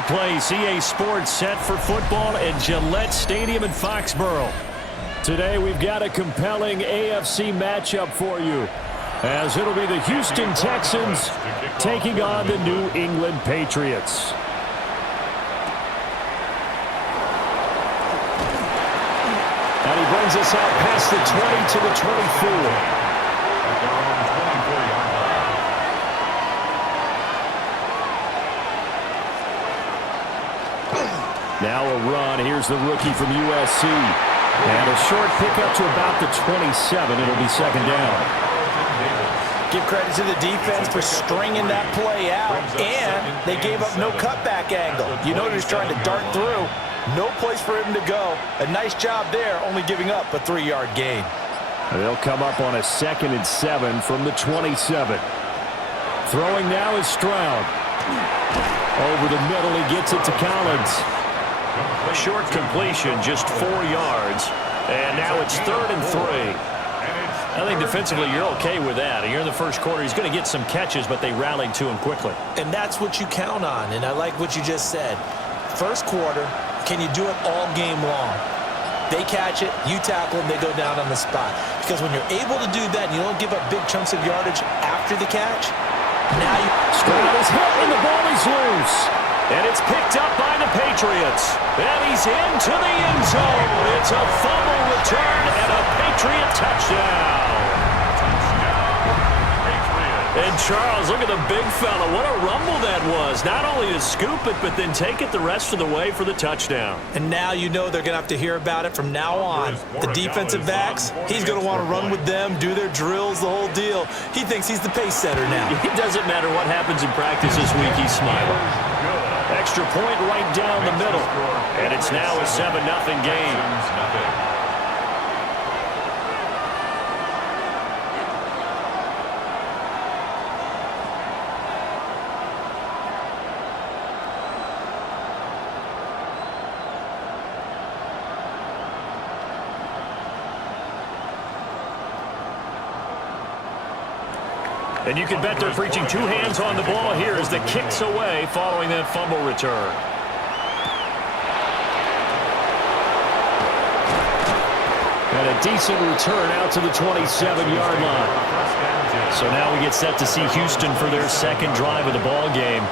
at play. CA Sports set for football at Gillette Stadium in Foxborough. Today we've got a compelling AFC matchup for you, as it'll be the Houston Texans taking on the New England Patriots. And he brings us out past the 20 to the 24. Now a run. Here's the rookie from USC. And a short pickup to about the 27. It'll be second down. Give credit to the defense for stringing that play out, and they gave up no cutback angle. You know they're trying to dart through. No place for him to go. A nice job there, only giving up a 3-yard gain. They'll come up on a 2nd and 7 from the 27. Throwing now is Stroud. Over the middle, he gets it to Collins. A short completion, just 4 yards. And now it's 3rd and 3. I think defensively you're okay with that. Here in the first quarter, he's going to get some catches, but they rallied to him quickly. And that's what you count on, and I like what you just said. First quarter, can you do it all game long? They catch it, you tackle them, they go down on the spot. Because when you're able to do that and you don't give up big chunks of yardage after the catch, now you... Stroud is hit and the ball is loose. And it's picked up by the Patriots. And he's into the end zone. It's a fumble return and a Patriot touchdown. And Charles, look at the big fella. What a rumble that was. Not only to scoop it, but then take it the rest of the way for the touchdown. And now you know they're going to have to hear about it from now on. The defensive backs, he's going to want to run with them, do their drills, the whole deal. He thinks he's the pace setter now. It doesn't matter what happens in practice this week, he's smiling. Extra point right down the middle. And it's now a 7-0 game. And you can bet they're preaching 2 hands on the ball here as the kick's away following that fumble return. And a decent return out to the 27-yard line. So now we get set to see Houston for their second drive of the ball game.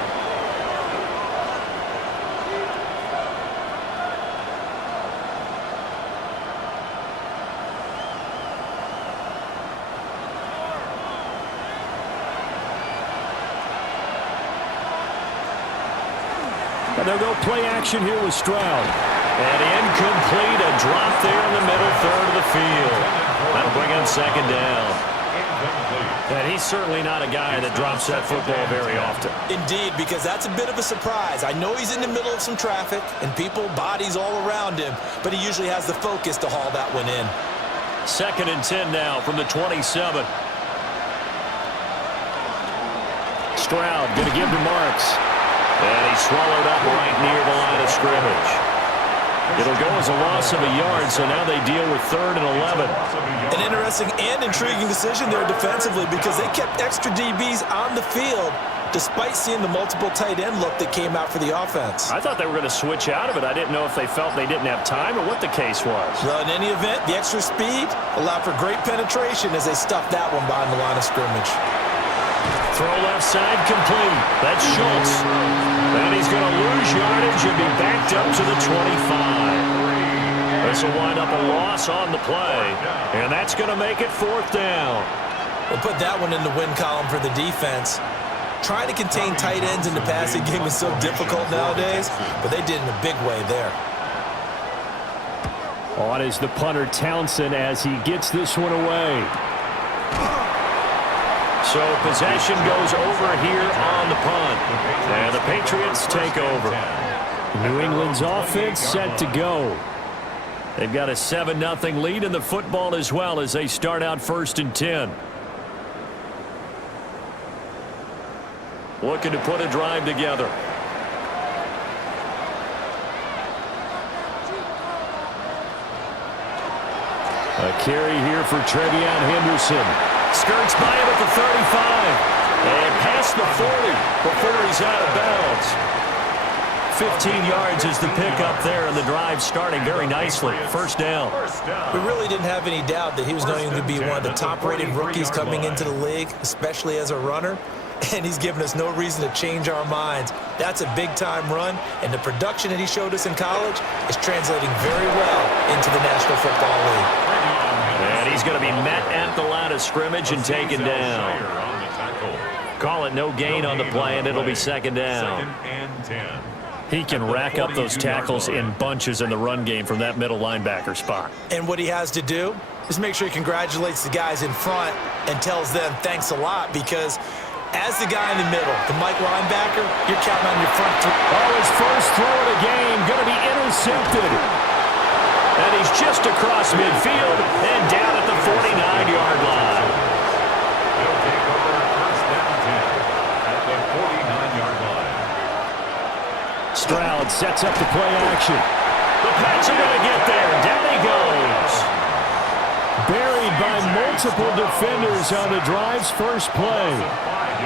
And they'll go play action here with Stroud. And incomplete, a drop there in the middle third of the field. That'll bring him second down. And he's certainly not a guy that drops that football very often. Indeed, because that's a bit of a surprise. I know he's in the middle of some traffic and people, bodies all around him, but he usually has the focus to haul that one in. 2nd and 10 now from the 27. Stroud going to give to Marks. And he's swallowed up right near the line of scrimmage. It'll go as a loss of a yard, so now they deal with 3rd and 11. An interesting and intriguing decision there defensively because they kept extra DBs on the field despite seeing the multiple tight end look that came out for the offense. I thought they were going to switch out of it. I didn't know if they felt they didn't have time or what the case was. Well, in any event, the extra speed allowed for great penetration as they stuffed that one behind the line of scrimmage. Throw left side complete. That's Schultz. And he's going to lose yardage and be backed up to the 25. This will wind up a loss on the play. And that's going to make it 4th down. We'll put that one in the win column for the defense. Trying to contain tight ends in the passing game is so difficult nowadays, but they did in a big way there. On is the punter Townsend as he gets this one away. So possession goes over here on the punt. And the Patriots take over. New England's offense set to go. They've got a 7-0 lead in the football as well as they start out 1st and 10. Looking to put a drive together. A carry here for Trevion Henderson. Skirts by him at the 35. And past the 40 before he's out of bounds. 15 yards is the pickup there, and the drive starting very nicely. First down. We really didn't have any doubt that he was going to be one of the top-rated rookies coming into the league, especially as a runner. And he's given us no reason to change our minds. That's a big-time run, and the production that he showed us in college is translating very well into the National Football League. And he's going to be met at the line of scrimmage and taken down. Call it no gain on the play, and it'll be second down. He can rack up those tackles in bunches in the run game from that middle linebacker spot. And what he has to do is make sure he congratulates the guys in front and tells them thanks a lot, because as the guy in the middle, the Mike linebacker, you're counting on your front three. Oh, his first throw of the game going to be intercepted. And he's just across midfield and down at the 49-yard line. He'll take over first down 10 at the 49-yard line. Stroud sets up the play action. The Pats are going to get there. Down he goes. Buried by multiple defenders on the drive's first play.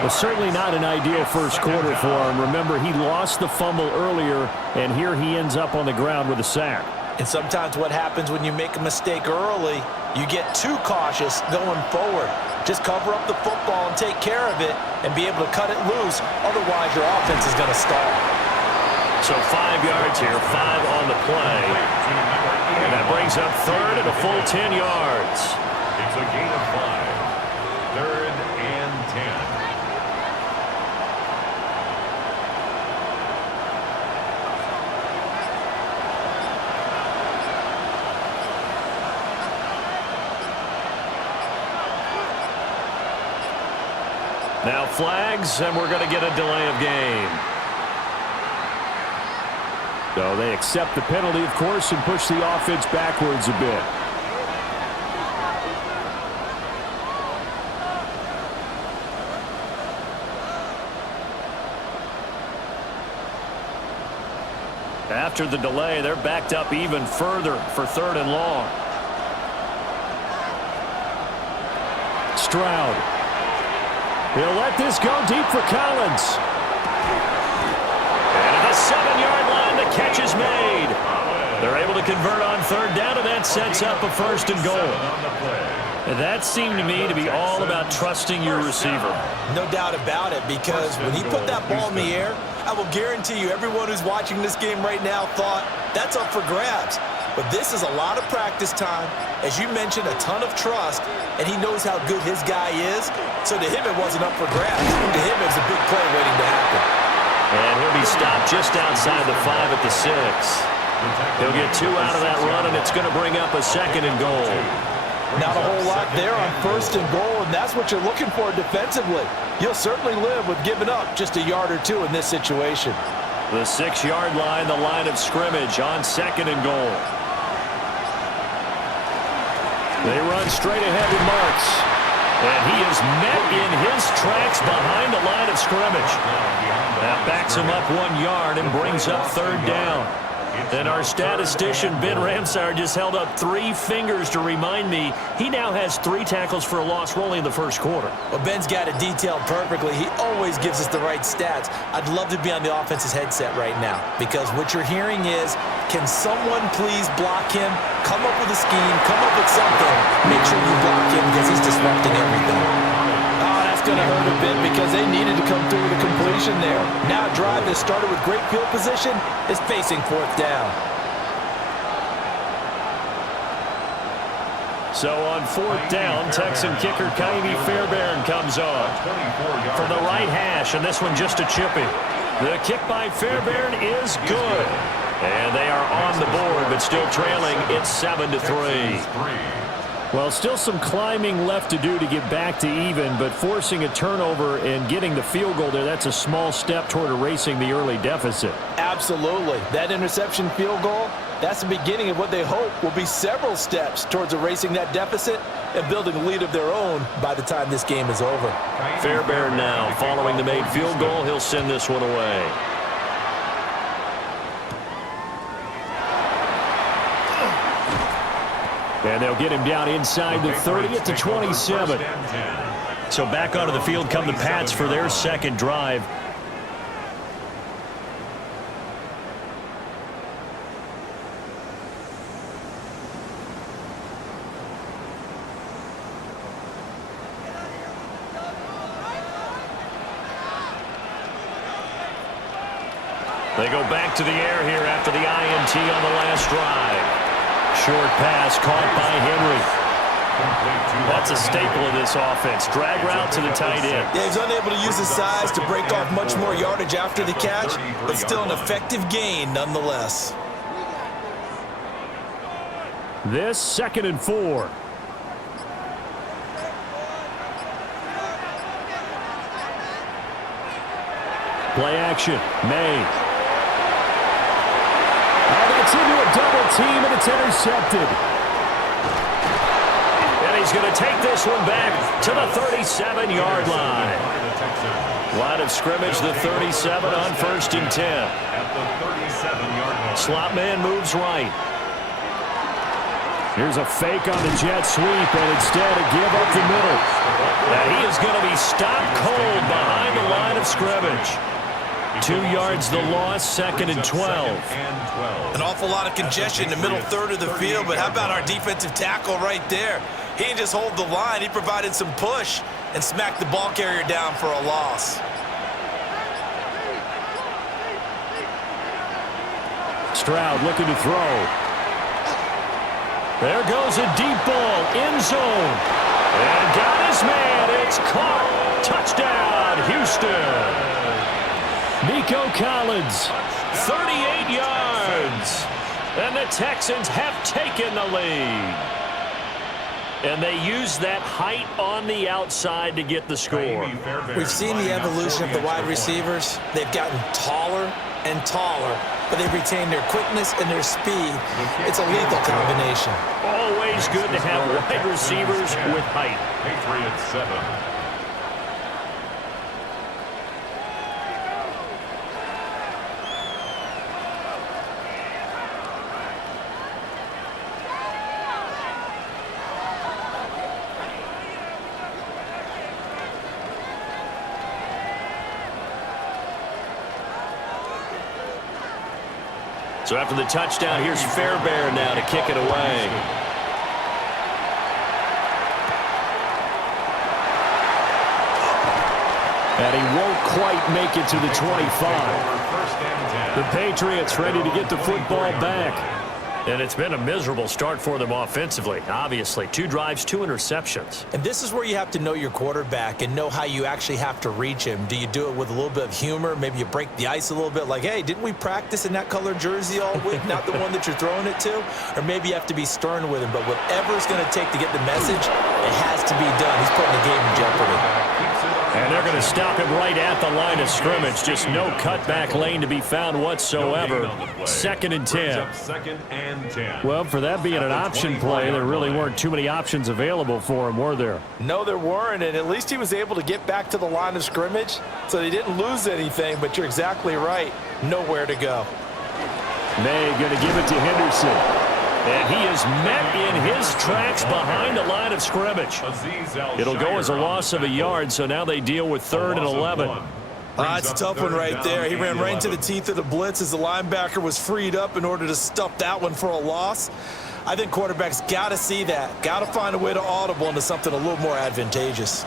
Well, certainly not an ideal first quarter for him. Remember, he lost the fumble earlier, and here he ends up on the ground with a sack. And sometimes what happens when you make a mistake early, you get too cautious going forward. Just cover up the football and take care of it and be able to cut it loose. Otherwise, your offense is going to stall. So 5 yards here, 5 on the play. And that brings up third and a full 10 yards. It's a gain of 5. Third and 10. Now flags, and we're going to get a delay of game. So they accept the penalty, of course, and push the offense backwards a bit. After the delay, they're backed up even further for third and long. Stroud. He'll let this go deep for Collins. And at the 7-yard line, the catch is made. They're able to convert on third down, and that sets up a first and goal. And that seemed to me to be all about trusting your receiver. No doubt about it, because when he put that ball in the air, I will guarantee you everyone who's watching this game right now thought that's up for grabs. But this is a lot of practice time. As you mentioned, a ton of trust, and he knows how good his guy is. So to him, it wasn't up for grabs. To him, it was a big play waiting to happen. And he'll be stopped just outside the 5 at the 6. He'll get 2 out of that run, and it's going to bring up a second and goal. Not a whole lot there on first and goal, and that's what you're looking for defensively. You'll certainly live with giving up just a yard or two in this situation. The 6-yard line, the line of scrimmage on second and goal. They run straight ahead with Marks. And he is met in his tracks behind the line of scrimmage. That backs him up 1 yard and brings up third down. And our statistician, Ben Ramsar, just held up 3 fingers to remind me he now has 3 tackles for a loss only in the first quarter. Well, Ben's got it detailed perfectly. He always gives us the right stats. I'd love to be on the offense's headset right now, because what you're hearing is, can someone please block him? Come up with a scheme. Come up with something. Make sure you block him, because he's disrupting everything. Going to hurt a bit because they needed to come through with a completion there. Now a drive that started with great field position is facing fourth down. So on fourth down, Texan kicker Ka'imi Fairbairn comes on from the right hash, and this one just a chippy. The kick by Fairbairn is good. And they are on the board, but still trailing. It's 7-3. Well, still some climbing left to do to get back to even, but forcing a turnover and getting the field goal there, that's a small step toward erasing the early deficit. Absolutely. That interception field goal, that's the beginning of what they hope will be several steps towards erasing that deficit and building a lead of their own by the time this game is over. Fairbairn now following the made field goal. He'll send this one away. And they'll get him down inside the 30 at the 27. So back onto the field come the Pats for their second drive. They go back to the air here after the INT on the last drive. Short pass caught by Henry. That's a staple of this offense. Drag route to the tight end. Yeah, he's unable to use his size to break off much more yardage after the catch, but still an effective gain nonetheless. This 2nd and 4. Play action. May. And it's into a double team, and it's intercepted. And he's going to take this one back to the 37-yard line. Line of scrimmage, the 37 on 1st and 10. At the 37-yard line. Slot man moves right. Here's a fake on the jet sweep, and instead a give up the middle. And he is going to be stopped cold behind the line of scrimmage. 2 yards the loss, 2nd and 12. An awful lot of congestion in the middle third of the field, but how about our defensive tackle right there? He didn't just hold the line, he provided some push and smacked the ball carrier down for a loss. Stroud looking to throw. There goes a deep ball, end zone. And got his man, it's caught. Touchdown, Houston. Nico Collins, 38 yards. And the Texans have taken the lead. And they use that height on the outside to get the score. We've seen the evolution of the wide receivers. They've gotten taller and taller, but they've retained their quickness and their speed. It's a lethal combination. Always good to have wide receivers with height. Patriots 7. So after the touchdown, here's Fairbairn now to kick it away. And he won't quite make it to the 25. The Patriots ready to get the football back. And it's been a miserable start for them offensively, obviously. 2 drives, 2 interceptions. And this is where you have to know your quarterback and know how you actually have to reach him. Do you do it with a little bit of humor? Maybe you break the ice a little bit like, hey, didn't we practice in that color jersey all week, not the one that you're throwing it to? Or maybe you have to be stern with him. But whatever it's going to take to get the message, it has to be done. He's putting the game in jeopardy. And they're going to stop him right at the line of scrimmage. Just no cutback lane to be found whatsoever. 2nd and 10. 2nd and 10. Well, for that being an option play, there really weren't too many options available for him, were there? No, there weren't, and at least he was able to get back to the line of scrimmage, so they didn't lose anything, but you're exactly right. Nowhere to go. May going to give it to Henderson. And he is met in his tracks behind the line of scrimmage. It'll go as a loss of a yard, so now they deal with 3rd and 11. That's a tough one right there. He ran right into the teeth of the blitz as the linebacker was freed up in order to stuff that one for a loss. I think quarterbacks got to see that. Got to find a way to audible into something a little more advantageous.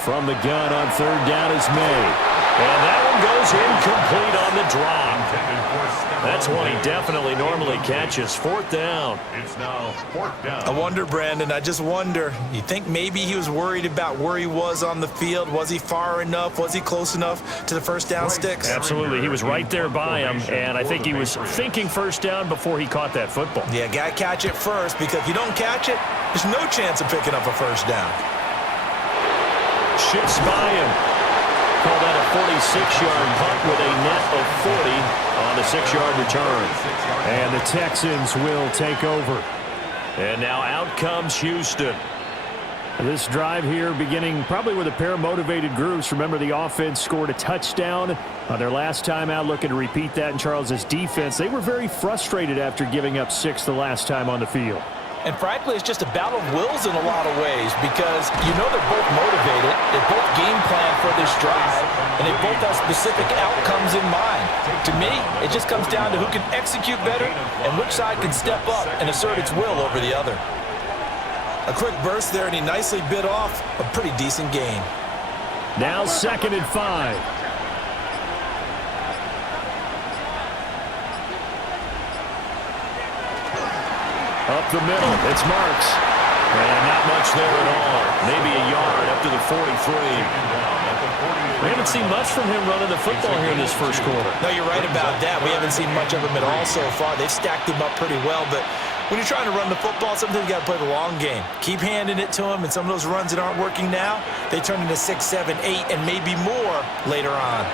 From the gun on 3rd down is May. And that one goes incomplete on the drop. That's one he definitely normally catches. 4th down. It's now 4th down. I wonder, Brandon, I just wonder. You think maybe he was worried about where he was on the field? Was he far enough? Was he close enough to the first down sticks? Absolutely. He was right there by him, and I think he was thinking first down before he caught that football. Yeah, got to catch it first, because if you don't catch it, there's no chance of picking up a first down. Shifts by him. Call that a 46-yard punt with a net of 40 on the 6-yard return. And the Texans will take over. And now out comes Houston. This drive here beginning probably with a pair of motivated groups. Remember, the offense scored a touchdown on their last time out, looking to repeat that in Charles's defense. They were very frustrated after giving up 6 the last time on the field. And frankly, it's just a battle of wills in a lot of ways, because you know they're both motivated, they both game plan for this drive, and they both have specific outcomes in mind. To me, it just comes down to who can execute better and which side can step up and assert its will over the other. A quick burst there, and he nicely bit off a pretty decent gain. Now 2nd and 5. Up the middle, it's Marks. And not much there at all. Maybe a yard up to the 43. We haven't seen much from him running the football here in this first quarter. No, you're right about that. We haven't seen much of him at all so far. They've stacked him up pretty well, but when you're trying to run the football, sometimes you got to play the long game. Keep handing it to him, and some of those runs that aren't working now, they turn into 6, 7, 8, and maybe more later on.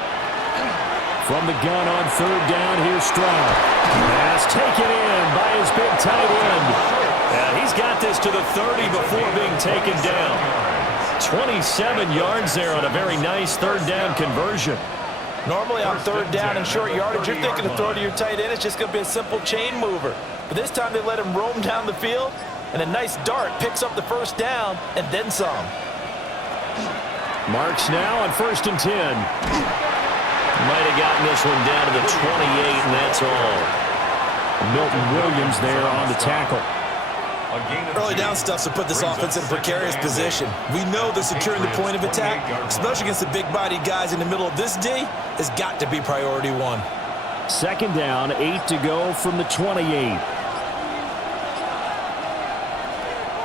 From the gun on third down, here's Stroud. Pass taken in by his big tight end. And he's got this to the 30 before being taken down. 27 yards there on a very nice third down conversion. Normally on third down and short yardage, you're thinking to throw to your tight end. It's just going to be a simple chain mover. But this time they let him roam down the field, and a nice dart picks up the first down and then some. Marks now on 1st and 10. Might have gotten this one down to the 28, and that's all. Milton Williams there on the tackle. Early down stuff to put this offense in a precarious position. We know that securing the point of attack, especially against the big-bodied guys in the middle of this D, has got to be priority one. 2nd down, 8 to go from the 28.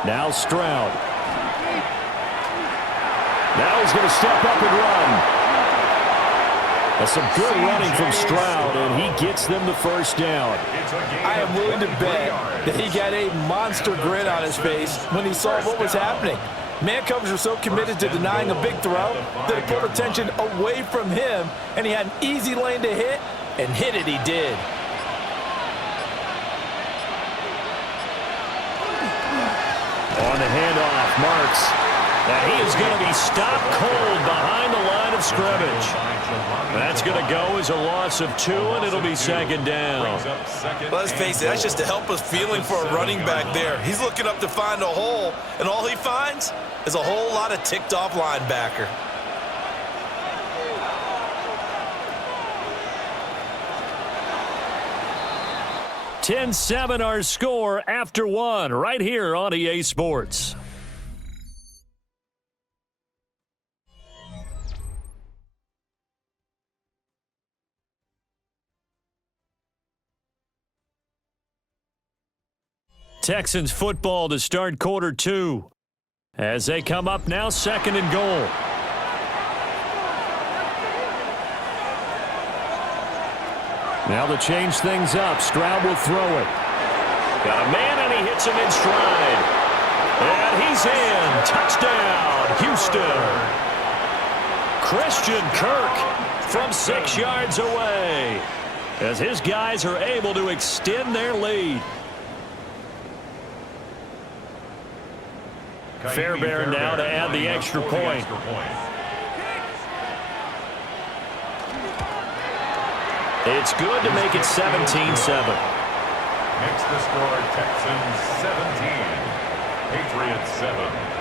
Now Stroud. Now he's going to step up and run. That's some good running from Stroud, and he gets them the first down. I am willing to bet that he got a monster grin on his face when he saw what was happening. Man coverage was so committed to denying a big throw that it pulled attention away from him, and he had an easy lane to hit, and hit it he did. On the handoff, Marks. And he is going to be stopped cold behind the line of scrimmage. That's going to go as a loss of 2, and it'll be 2nd down. Let's face it, that's just a helpless feeling for a running back there. He's looking up to find a hole, and all he finds is a whole lot of ticked-off linebacker. (10-7) our score after 1 right here on EA Sports. Texans football to start quarter 2 as they come up now 2nd and goal. Now to change things up, Stroud will throw it. Got a man and he hits him in stride. And he's in. Touchdown, Houston. Christian Kirk from 6 yards away as his guys are able to extend their lead. Fairbairn now to add the extra point. It's good to make it 17-7. Makes the score Texans 17, Patriots 7.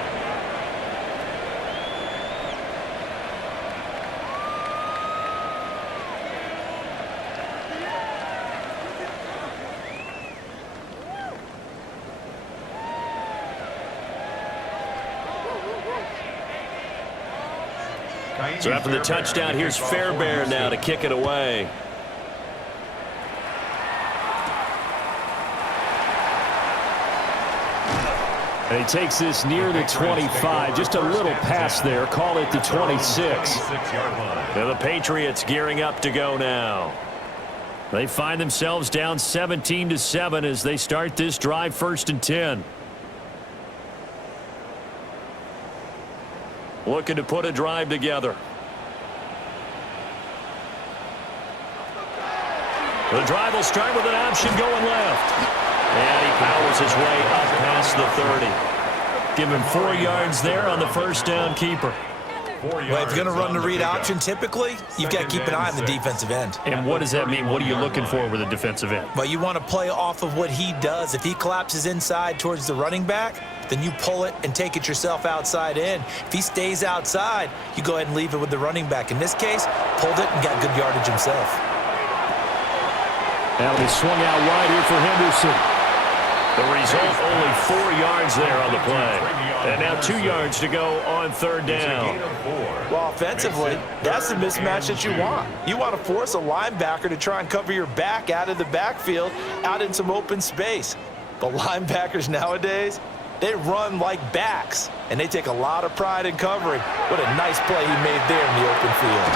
So after the touchdown, here's Fairbairn now to kick it away. And he takes this near the 25. Just a little pass there. Call it the 26. And the Patriots gearing up to go now. They find themselves down 17-7 as they start this drive 1st and 10. Looking to put a drive together. The drive will start with an option going left. And he powers his way up past the 30. Give him 4 yards there on the first down keeper. Well, if you're going to run the read option, typically, you've got to keep an eye on the defensive end. And what does that mean? What are you looking for with a defensive end? Well, you want to play off of what he does. If he collapses inside towards the running back, then you pull it and take it yourself outside in. If he stays outside, you go ahead and leave it with the running back. In this case, pulled it and got good yardage himself. That'll be swung out wide here for Henderson. The result, only 4 yards there on the play. And now 2 yards to go on third down. Well, offensively, that's the mismatch that you want. You want to force a linebacker to try and cover your back out of the backfield, out in some open space. But linebackers nowadays, they run like backs, and they take a lot of pride in covering. What a nice play he made there in the open field.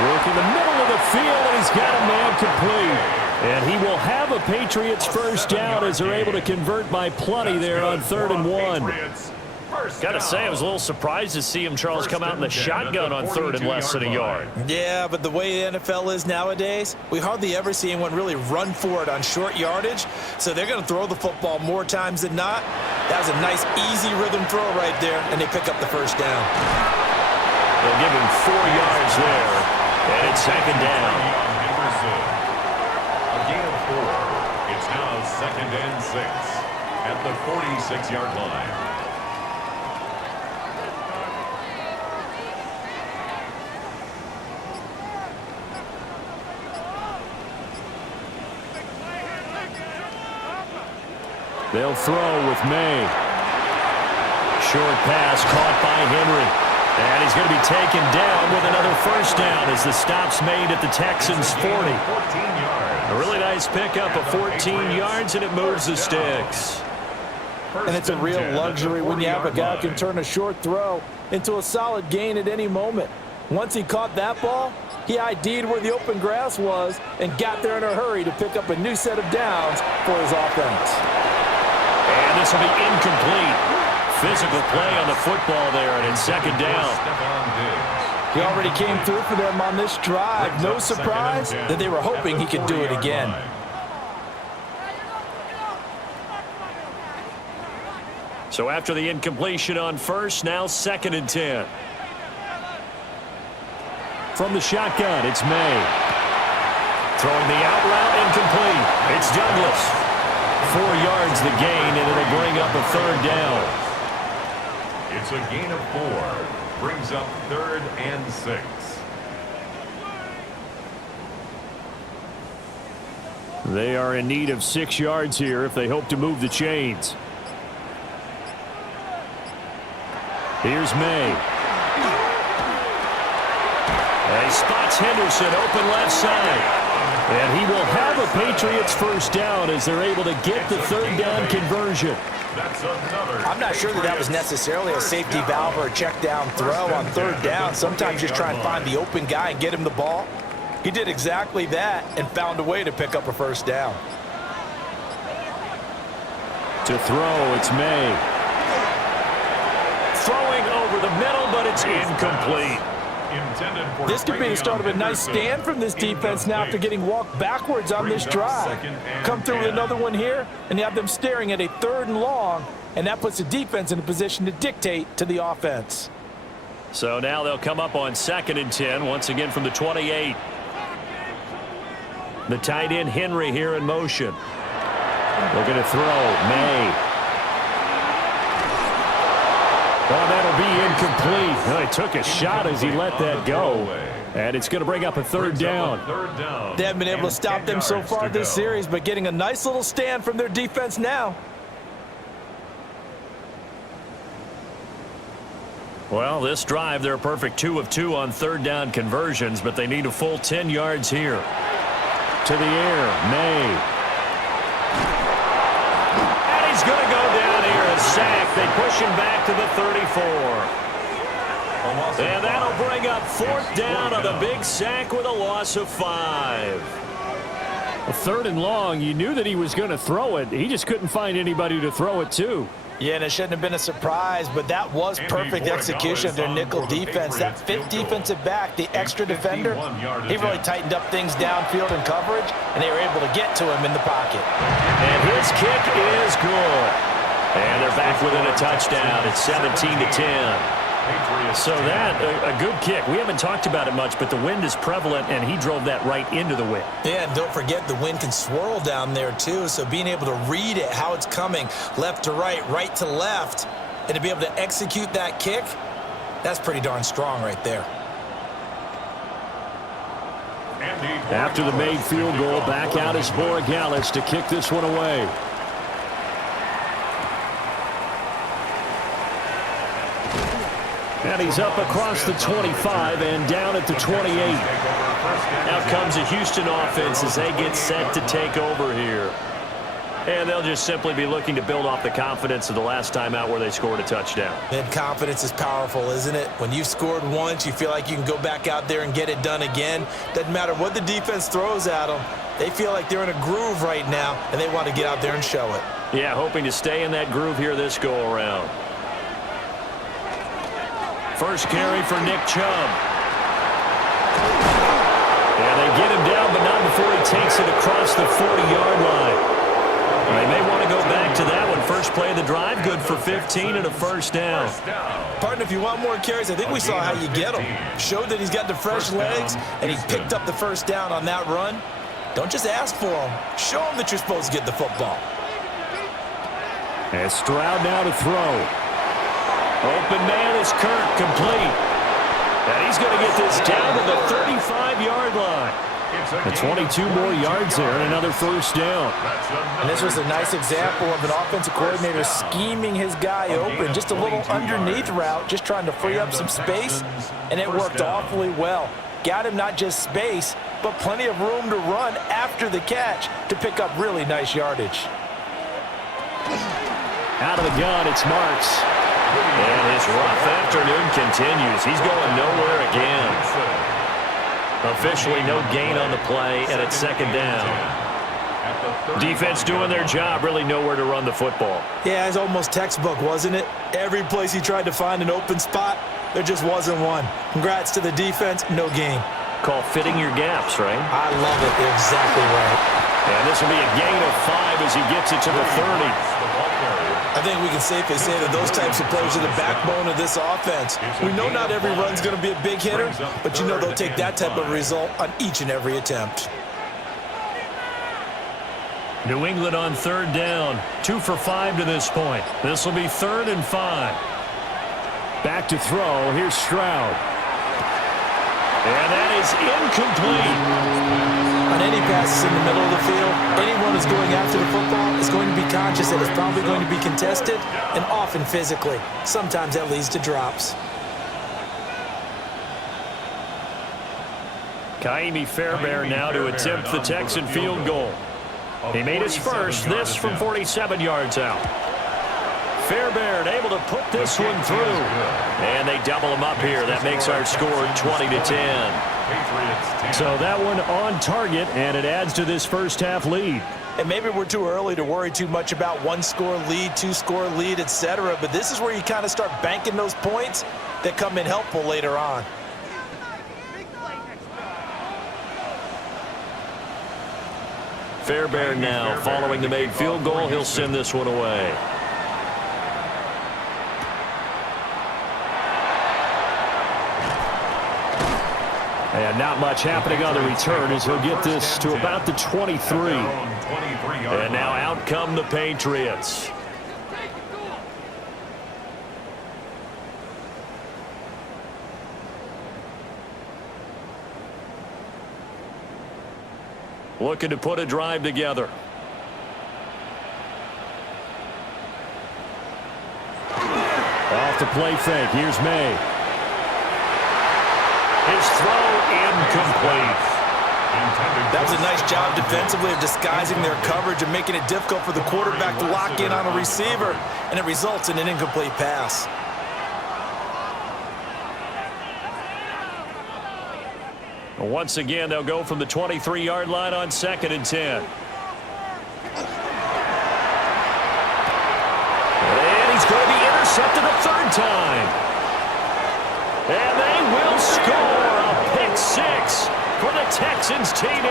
Work in the middle of the field, and he's got a man complete. And he will have a Patriots first down as they're able to convert by plenty there on 3rd and 1. Got to say, I was a little surprised to see him, Charles, come out in the shotgun on 3rd and less than a yard. Yeah, but the way the NFL is nowadays, we hardly ever see anyone really run for it on short yardage. So they're going to throw the football more times than not. That was a nice, easy rhythm throw right there, and they pick up the first down. They'll give him 4 yards there, and it's 2nd down. A gain of 4. It's now 2nd and 6 at the 46-yard line. They'll throw with May. Short pass caught by Henry. And he's going to be taken down with another first down as the stop's made at the Texans' 40. A really nice pickup of 14 yards, and it moves the sticks. And it's a real luxury when you have a guy who can turn a short throw into a solid gain at any moment. Once he caught that ball, he ID'd where the open grass was and got there in a hurry to pick up a new set of downs for his offense. And this will be incomplete. Physical play on the football there, and it's 2nd down. He already came through for them on this drive. No surprise that they were hoping he could do it again. So after the incompletion on first, now 2nd and 10. From the shotgun, it's May. Throwing the out route incomplete. It's Douglas. 4 yards the gain, and it'll bring up a 3rd down. It's a gain of 4. Brings up 3rd and 6. They are in need of 6 yards here if they hope to move the chains. Here's May. And he spots Henderson open left side. And he will have a Patriots first down as they're able to get the 3rd down conversion. I'm not sure that was necessarily a safety valve or a check down throw on 3rd down. Sometimes just try and find the open guy and get him the ball. He did exactly that and found a way to pick up a first down. To throw, it's May. Throwing over the middle, but it's incomplete. This could be the start of a nice stand from this defense now after getting walked backwards on this drive. Come through with another one here, and you have them staring at a 3rd and long, and that puts the defense in a position to dictate to the offense. So now they'll come up on 2nd and 10, once again from the 28. The tight end Henry here in motion. Looking to throw, May. Oh, that'll be incomplete. Well, he took a shot as he let that go. And it's going to bring up a 3rd down. They haven't been able to stop them so far this series, but getting a nice little stand from their defense now. Well, this drive, they're a perfect 2 of 2 on 3rd down conversions, but they need a full 10 yards here. To the air, May. And he's going to go down here, a sack. They push him back to the 34. And that'll bring up 4th down on the big sack with a loss of 5. A 3rd and long, you knew that he was going to throw it. He just couldn't find anybody to throw it to. Yeah, and it shouldn't have been a surprise, but that was perfect execution of their nickel defense. That 5th defensive back, the extra defender, he really tightened up things downfield in coverage, and they were able to get to him in the pocket. And his kick is good. And they're back within a touchdown. It's 17-10. So that, a good kick. We haven't talked about it much, but the wind is prevalent, and he drove that right into the wind. Yeah, and don't forget the wind can swirl down there, too. So being able to read it, how it's coming, left to right to left, and to be able to execute that kick, that's pretty darn strong right there. After the made field goal, back out is Borregales to kick this one away. And he's up across the 25 and down at the 28. Now comes a Houston offense as they get set to take over here. And they'll just simply be looking to build off the confidence of the last time out where they scored a touchdown. And confidence is powerful, isn't it? When you've scored once, you feel like you can go back out there and get it done again. Doesn't matter what the defense throws at them. They feel like they're in a groove right now, and they want to get out there and show it. Yeah, hoping to stay in that groove here this go-around. First carry for Nick Chubb. And they get him down, but not before he takes it across the 40-yard line. They may want to go back to that one. First play of the drive, good for 15 and a first down. Partner, if you want more carries, I think we saw how you get him. Showed that he's got the fresh legs, and he picked up the first down on that run. Don't just ask for him. Show him that you're supposed to get the football. And Stroud now to throw. Open man is Kirk, complete. And he's going to get this down to the 35-yard line. And 22 more yards there and another first down. And this was a nice example of an offensive coordinator scheming his guy open. Just a little underneath route, just trying to free up some space, and it worked awfully well. Got him not just space, but plenty of room to run after the catch to pick up really nice yardage. Out of the gun, it's Marks. And his rough afternoon continues. He's going nowhere again. Officially no gain on the play, and it's second down. Defense doing their job, really nowhere to run the football. Yeah, it's almost textbook, wasn't it? Every place he tried to find an open spot, there just wasn't one. Congrats to the defense, no gain. Call fitting your gaps, right? I love it. Exactly right. And this will be a gain of 5 as he gets it to the 30. I think we can safely say that those types of players are the backbone of this offense. We know not every run's going to be a big hitter, but you know they'll take that type of result on each and every attempt. New England on third down. 2 for 5 to this point. This will be 3rd and 5. Back to throw. Here's Stroud. And that is incomplete. On any passes in the middle of the field, anyone who's going after the football is going to be conscious that it's probably going to be contested, and often physically. Sometimes that leads to drops. Kaimi Fairbairn now to attempt the Texan field goal. He made his first, this from 47 yards out. Fairbairn able to put this one through. And they double him up here. That makes our score 20-10. So that one on target, and it adds to this first half lead. And maybe we're too early to worry too much about 1-score lead, 2-score lead, etc. But this is where you kind of start banking those points that come in helpful later on. Fairbairn now following the made field goal. He'll send this one away. And not much happening on the return as he'll get this to about the 23. And now out come the Patriots. Looking to put a drive together. Off the play fake. Here's May. His throw incomplete. That was a nice job defensively of disguising their coverage and making it difficult for the quarterback to lock in on a receiver, and it results in an incomplete pass. Once again, they'll go from the 23-yard line on 2nd and 10. And he's going to be intercepted a 3rd time. And they will score a pick 6 for the Texans TD.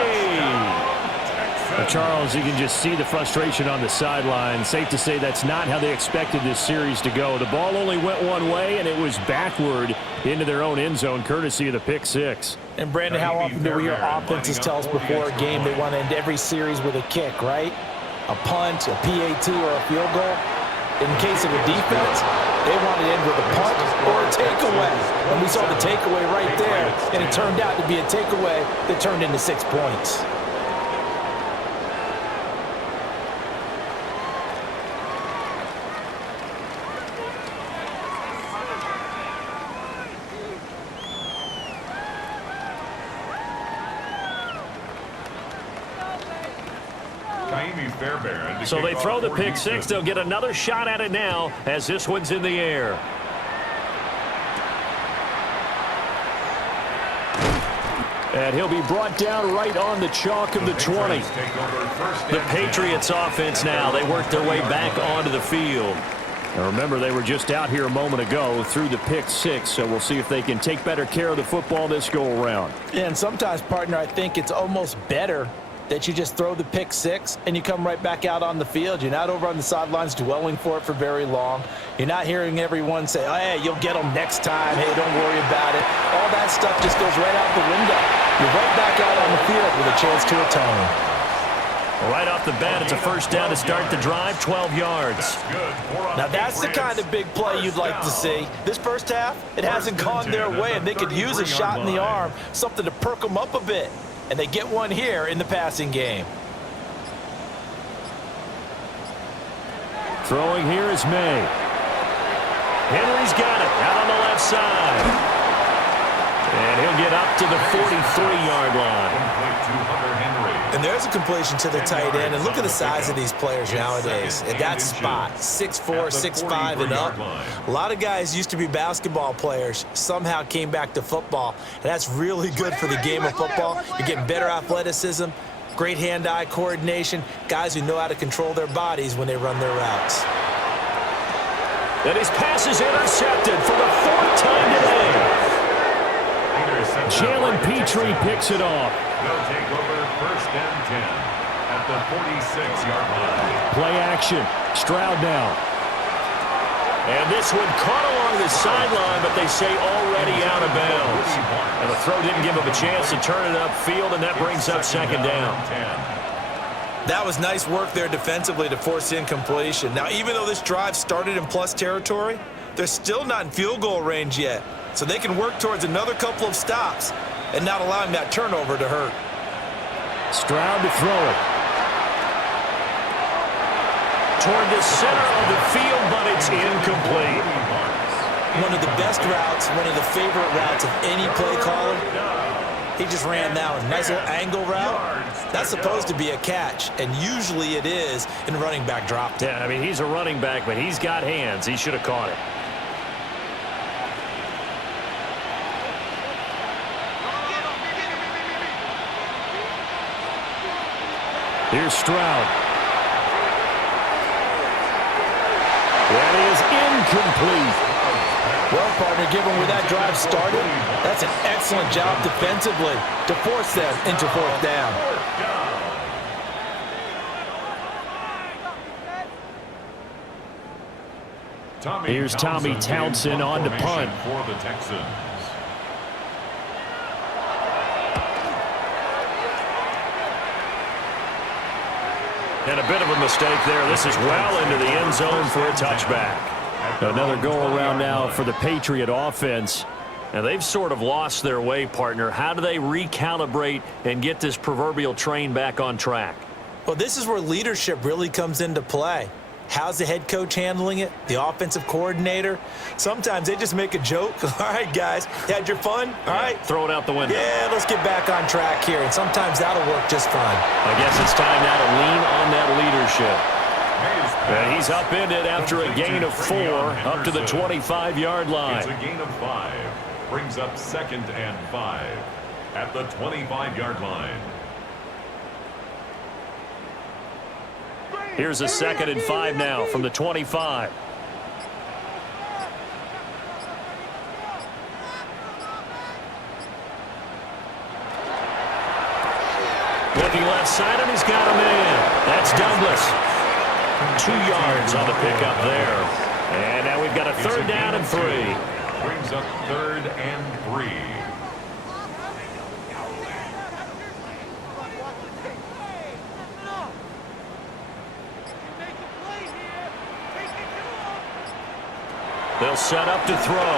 Charles, you can just see the frustration on the sideline. Safe to say that's not how they expected this series to go. The ball only went one way, and it was backward into their own end zone, courtesy of the pick 6. And, Brandon, how often do we hear offenses tell us before a game they want to end every series with a kick, right? A punt, a PAT, or a field goal? In case of a defense, they want to end with a punt or a takeaway. And we saw the takeaway right there, and it turned out to be a takeaway that turned into 6 points. Jamie Fairbairn to So kick they off throw the for pick Houston. six. They'll get another shot at it now as this one's in the air. And he'll be brought down right on the chalk of the 20. The Patriots offense now. They work their way back onto the field. Now remember, they were just out here a moment ago through the pick six, so we'll see if they can take better care of the football this go-around. Yeah, and sometimes, partner, I think it's almost better that you just throw the pick six and you come right back out on the field. You're not over on the sidelines dwelling for it for very long. You're not hearing everyone say, oh, hey, you'll get them next time. Hey, don't worry about it. All that stuff just goes right out the window. You're right back out on the field with a chance to atone. Right off the bat, it's a first down to start the drive, 12 yards. Now, that's the kind of big play you'd like to see. This first half, it hasn't gone their way, and they could use a shot in the arm, something to perk them up a bit. And they get one here in the passing game. Throwing here is May. Henry's got it out on the left side. And he'll get up to the 43-yard line. And there's a completion to the tight end. And look at the size of these players nowadays. At that spot, 6'4", 6'5", and up. A lot of guys used to be basketball players, somehow came back to football. And that's really good for the game of football. You're getting better athleticism, great hand-eye coordination, guys who know how to control their bodies when they run their routes. And his pass is intercepted for the fourth time today. Jalen Petrie picks it off. They'll take over first and 10 at the 46-yard line. Play action. Stroud now. And this one caught along the sideline, but they say already out of bounds. And the throw didn't give him a chance to turn it upfield, and that brings up second down. That was nice work there defensively to force incompletion. Now, even though this drive started in plus territory, they're still not in field goal range yet. So they can work towards another couple of stops and not allowing that turnover to hurt. Stroud to throw it. Toward the center of the field, but it's incomplete. One of the best routes, one of the favorite routes of any play caller. He just ran that one. Nice little angle route. That's supposed to be a catch, and usually it is, and running back dropped it. Yeah, I mean, he's a running back, but he's got hands. He should have caught it. Here's Stroud. That is incomplete. Well, partner, given where that drive started, that's an excellent job defensively to force them into fourth down. Here's Tommy Townsend on to punt. For the Texans. And a bit of a mistake there. This is well into the end zone for a touchback. Another go-around now for the Patriot offense. Now, they've sort of lost their way, partner. How do they recalibrate and get this proverbial train back on track? Well, this is where leadership really comes into play. How's the head coach handling it? The offensive coordinator? Sometimes they just make a joke. All right, guys, you had your fun? All right. Throw it out the window. Yeah, let's get back on track here. And sometimes that'll work just fine. I guess it's time now to lean on that leadership. And he's upended after a gain of 4 up to the 25-yard line. It's a gain of 5. Brings up second and 5 at the 25-yard line. Here's a second and 5 now from the 25. Looking left side, and he's got a man. That's Douglas. 2 yards on the pickup there. And now we've got a third down and 3. Brings up third and 3. They'll set up to throw.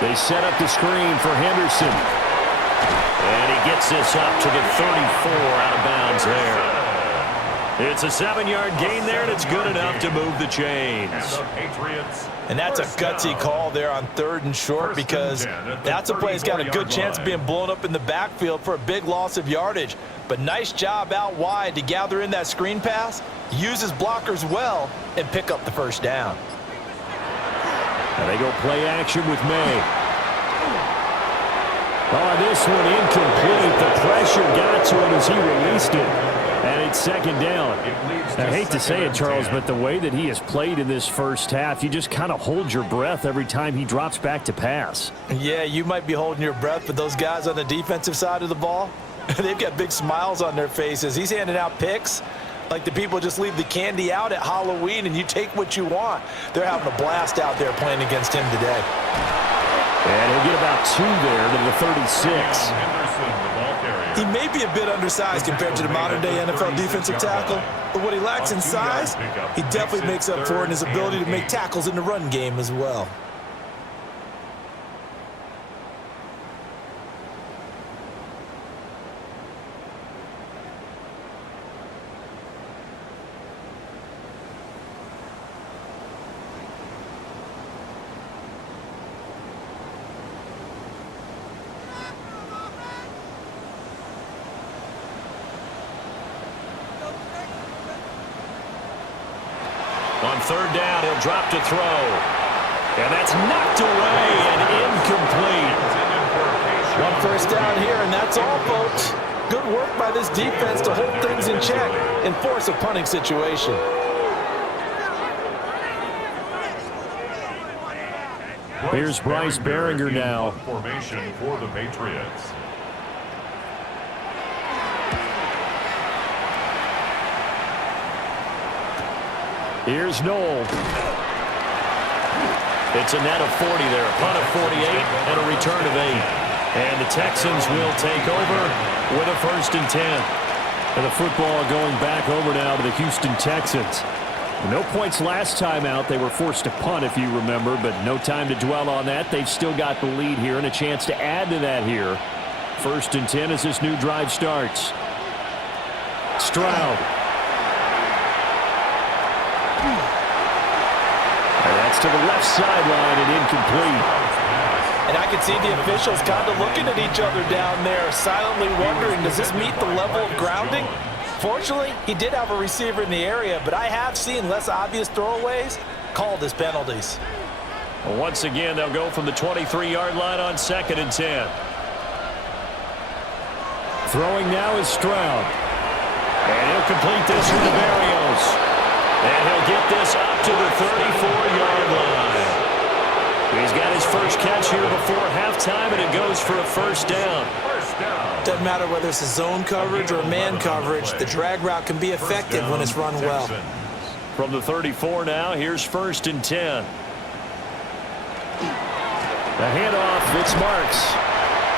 They set up the screen for Henderson. And he gets this up to the 34 out of bounds there. It's a 7-yard gain there, and it's good enough to move the chains. And that's a gutsy call there on 3rd and short, because that's a play that's got a good chance of being blown up in the backfield for a big loss of yardage. But nice job out wide to gather in that screen pass, use his blockers well, and pick up the first down. And they go play action with May. Oh, this one incomplete. The pressure got to him as he released it. And it's 2nd down. I hate to say it, Charles, but the way that he has played in this first half, you just kind of hold your breath every time he drops back to pass. Yeah, you might be holding your breath, but those guys on the defensive side of the ball, they've got big smiles on their faces. He's handing out picks like the people just leave the candy out at Halloween and you take what you want. They're having a blast out there playing against him today. And he'll get about 2 there to the 36. He may be a bit undersized compared to the modern-day NFL defensive tackle, but what he lacks in size, he definitely makes up for in his ability to make tackles in the run game as well. On 3rd down, he'll drop to throw. And that's knocked away and incomplete. 1 first down here, and that's all, folks. Good work by this defense to hold things in check and force a punting situation. Here's Bryce Behringer now. Formation for the Patriots. Here's Noel. It's a net of 40 there, a punt of 48, and a return of 8. And the Texans will take over with a 1st and 10. And the football going back over now to the Houston Texans. No points last time out. They were forced to punt, if you remember, but no time to dwell on that. They've still got the lead here and a chance to add to that here. 1st and 10 as this new drive starts. Stroud. And that's to the left sideline and incomplete. And I can see the officials kind of looking at each other down there, silently wondering, does this meet the level of grounding? Fortunately, he did have a receiver in the area, but I have seen less obvious throwaways called as penalties. Well, once again, they'll go from the 23-yard line on 2nd and 10. Throwing now is Stroud. And he'll complete this one to Berrios. And he'll get this up to the 34-yard line. He's got his first catch here before halftime, and it goes for a 1st down. Doesn't matter whether it's a zone coverage or man coverage, the drag route can be effective when it's run well. From the 34 now, here's 1st and 10. The handoff, it's Marks.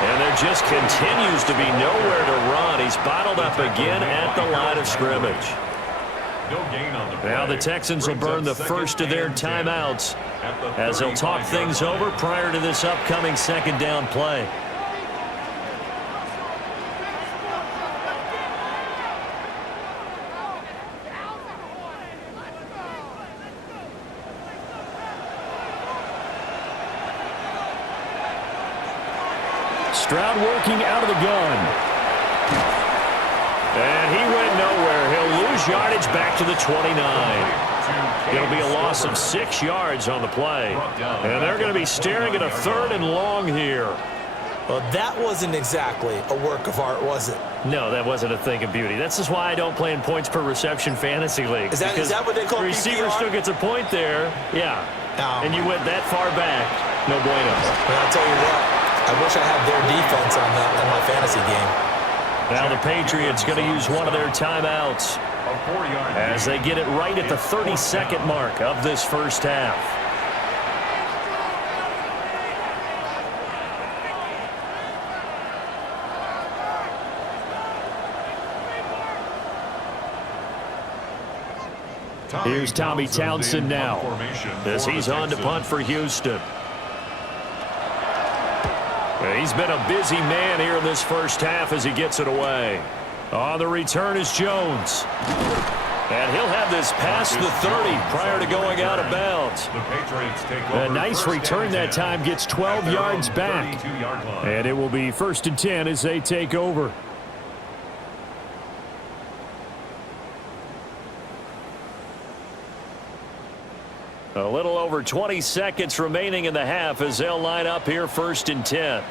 And there just continues to be nowhere to run. He's bottled up again at the line of scrimmage. Now the Texans will burn the first of their timeouts as they'll talk things over prior to this upcoming 2nd down play. Stroud working out of the gun. And he went nowhere. He'll lose yardage back to the 29. It'll be a loss of 6 yards on the play. And they're going to be staring at a 3rd and long here. Well, that wasn't exactly a work of art, was it? No, that wasn't a thing of beauty. That's just why I don't play in points per reception fantasy league. Is that what they call the receiver PPR? still gets a point there. Yeah. And you went that far back. No bueno. Well, I'll tell you what. I wish I had their defense on my fantasy game. Now the Patriots going to use one of their timeouts as they get it right at the 32nd mark of this first half. Here's Tommy Townsend now as he's on to punt for Houston. He's been a busy man here in this first half as he gets it away. On the return is Jones. And he'll have this past the 30 prior to going out of bounds. The Patriots take over. A nice return that time, gets 12 yards back. And it will be 1st and 10 as they take over. A little over 20 seconds remaining in the half as they'll line up here 1st and 10.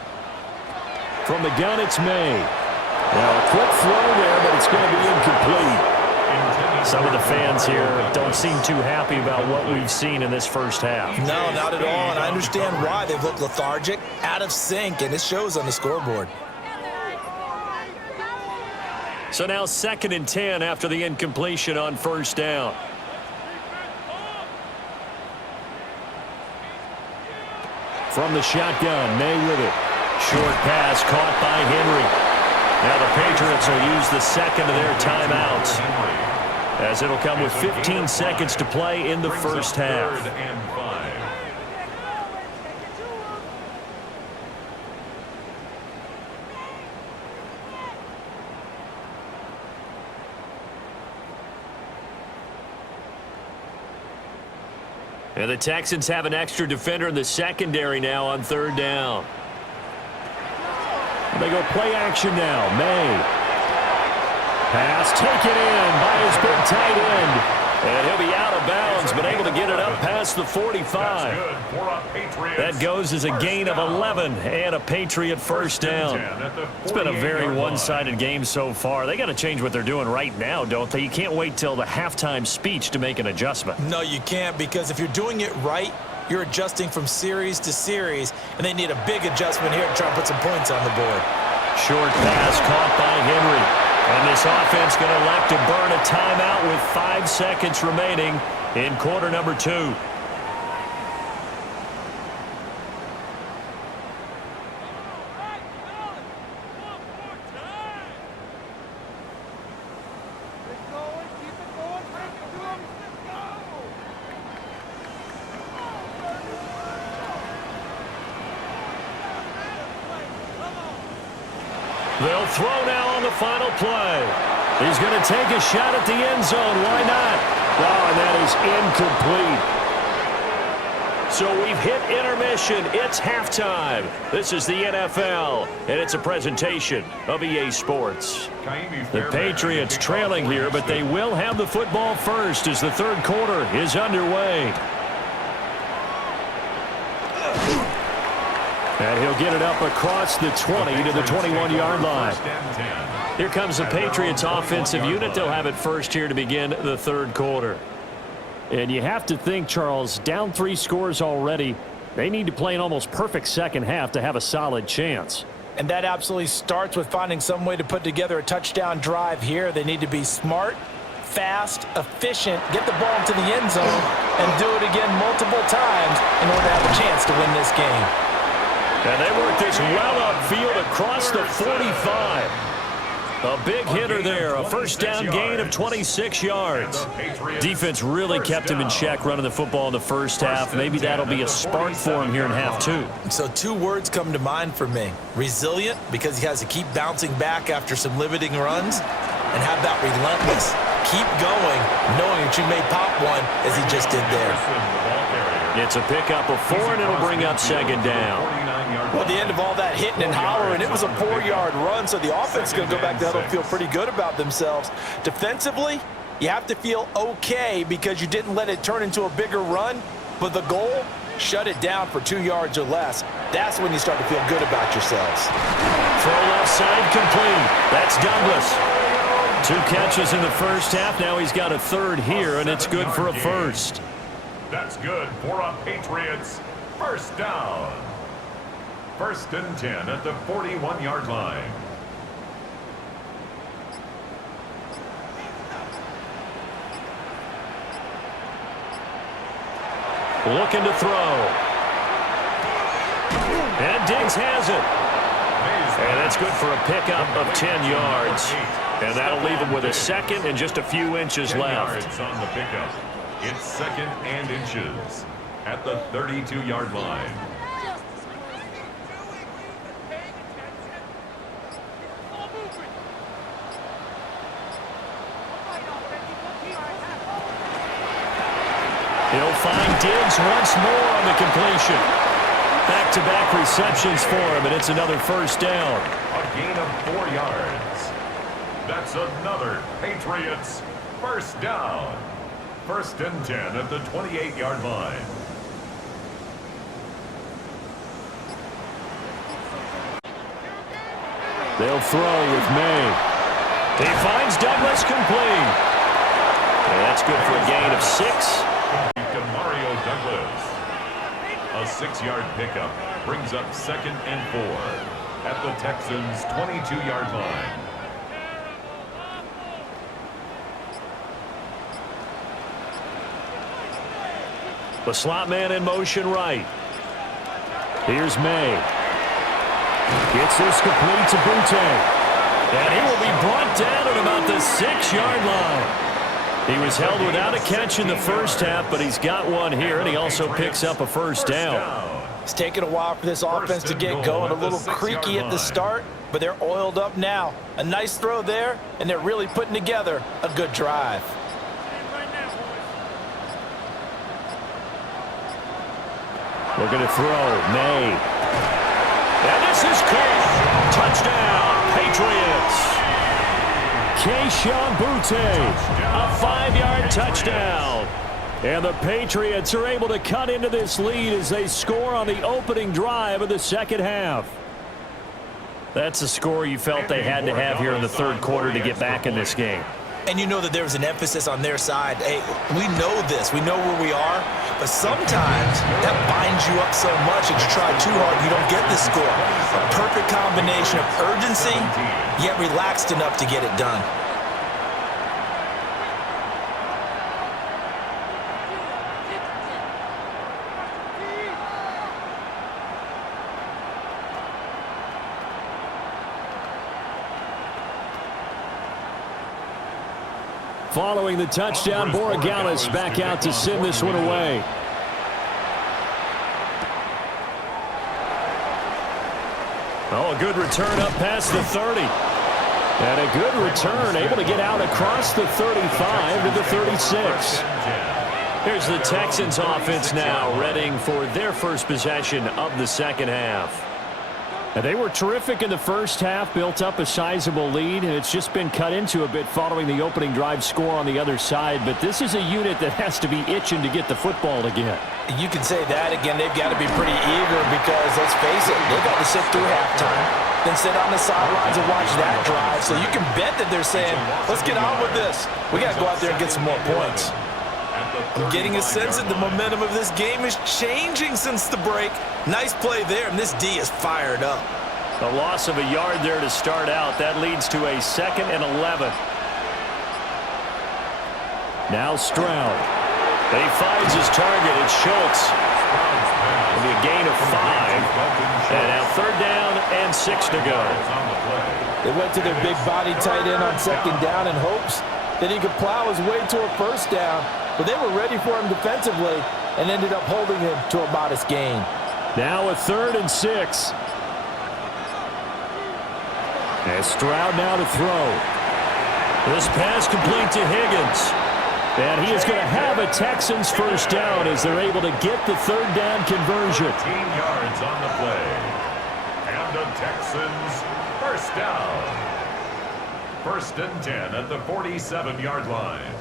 From the gun, it's May. Now, a quick throw there, but it's going to be incomplete. Some of the fans here don't seem too happy about what we've seen in this first half. No, not at all, and I understand why. They've looked lethargic, out of sync, and it shows on the scoreboard. So now 2nd and 10 after the incompletion on 1st down. From the shotgun, May with it. Short pass caught by Henry. Now the Patriots will use the second of their timeouts, as it'll come with 15 seconds to play in the first half. And the Texans have an extra defender in the secondary now on 3rd down. They go play action now. May. Pass taken in by his big tight end. And he'll be out of bounds, but able to get it up past the 45. That goes as a gain of 11 and a Patriot first down. It's been a very one-sided game so far. They got to change what they're doing right now, don't they? You can't wait till the halftime speech to make an adjustment. No, you can't, because if you're doing it right, you're adjusting from series to series, and they need a big adjustment here to try and put some points on the board. Short pass caught by Henry. And this offense going to elect to burn a timeout with 5 seconds remaining in quarter number 2. They'll throw now on the final play. He's going to take a shot at the end zone. Why not? Oh, and that is incomplete. So we've hit intermission. It's halftime. This is the NFL, and it's a presentation of EA Sports. The Patriots trailing here, but they will have the football first as the 3rd quarter is underway. And he'll get it up across the 20 to the 21-yard line. Here comes the Patriots offensive unit. They'll have it first here to begin the 3rd quarter. And you have to think, Charles, down 3 scores already. They need to play an almost perfect second half to have a solid chance. And that absolutely starts with finding some way to put together a touchdown drive here. They need to be smart, fast, efficient, get the ball into the end zone, and do it again multiple times in order to have a chance to win this game. And they work this well upfield across the 45. A big hitter there, a first down gain of 26 yards. Defense really kept him in check running the football in the first half. Maybe that'll be a spark for him here in half 2. So 2 words come to mind for me. Resilient, because he has to keep bouncing back after some limiting runs. And how about relentless? Keep going, knowing that you may pop one as he just did there. It's a pickup of 4, and it'll bring up 2nd down. Well, at the end of all that hitting and hollering, it was a 4-yard run, so the offense is going to go back to huddle and feel pretty good about themselves. Defensively, you have to feel okay because you didn't let it turn into a bigger run, but the goal, shut it down for 2 yards or less. That's when you start to feel good about yourselves. Throw left side complete. That's Douglas. 2 catches in the first half. Now he's got a 3rd here, and it's good for a first. That's good for a Patriots first down. 1st and 10 at the 41-yard line. Looking to throw. And Diggs has it. And that's good for a pickup of 10 yards. And that'll leave him with a 2nd and just a few inches left. On the pickup. It's 2nd and inches at the 32-yard line. find Diggs once more on the completion. Back-to-back receptions for him, and it's another first down. A gain of 4 yards. That's another Patriots first down. 1st and 10 at the 28-yard line. They'll throw with May. He finds Douglas complete. And that's good for a gain of 6. To Mario Douglas. A 6-yard pickup brings up 2nd and 4 at the Texans' 22-yard line. The slot man in motion right. Here's May. Gets this complete to Butte. And he will be brought down at about the 6-yard line. He was held without a catch in the first half, but he's got one here, and he also picks up a first down. It's taken a while for this offense to get going. A little creaky at the start, but they're oiled up now. A nice throw there, and they're really putting together a good drive. Looking to throw. May. And this is caught. Touchdown, Patriots. Kayshon Boutte. A 5-yard touchdown. And the Patriots are able to cut into this lead as they score on the opening drive of the second half. That's a score you felt they had to have here in the third quarter to get back in this game. And you know that there was an emphasis on their side. Hey, we know this. We know where we are. But sometimes that binds you up so much that you try too hard and you don't get the score. A perfect combination of urgency, yet relaxed enough to get it done. Following the touchdown, Borregales back out to send this one away. Oh, a good return up past the 30. And a good return, able to get out across the 35 to the 36. Here's the Texans offense now, readying for their first possession of the second half. And they were terrific in the first half, built up a sizable lead, and it's just been cut into a bit following the opening drive score on the other side. But this is a unit that has to be itching to get the football again. You can say that again. They've got to be pretty eager because, let's face it, they've got to sit through halftime, then sit on the sidelines and watch that drive. So you can bet that they're saying, let's get on with this. We got to go out there and get some more points. I'm getting a sense that the momentum of this game is changing since the break. Nice play there, and this D is fired up. A loss of a yard there to start out. That leads to a 2nd and 11. Now Stroud. He finds his target. It's Schultz. It'll be a gain of 5. And now 3rd down and 6 to go. They went to their big body tight end on 2nd down in hopes that he could plow his way to a first down. But they were ready for him defensively and ended up holding him to a modest gain. Now a 3rd and 6. And Stroud now to throw. This pass complete to Higgins. And he is going to have a Texans first down as they're able to get the 3rd down conversion. 15 yards on the play. And the Texans first down. 1st and 10 at the 47-yard line.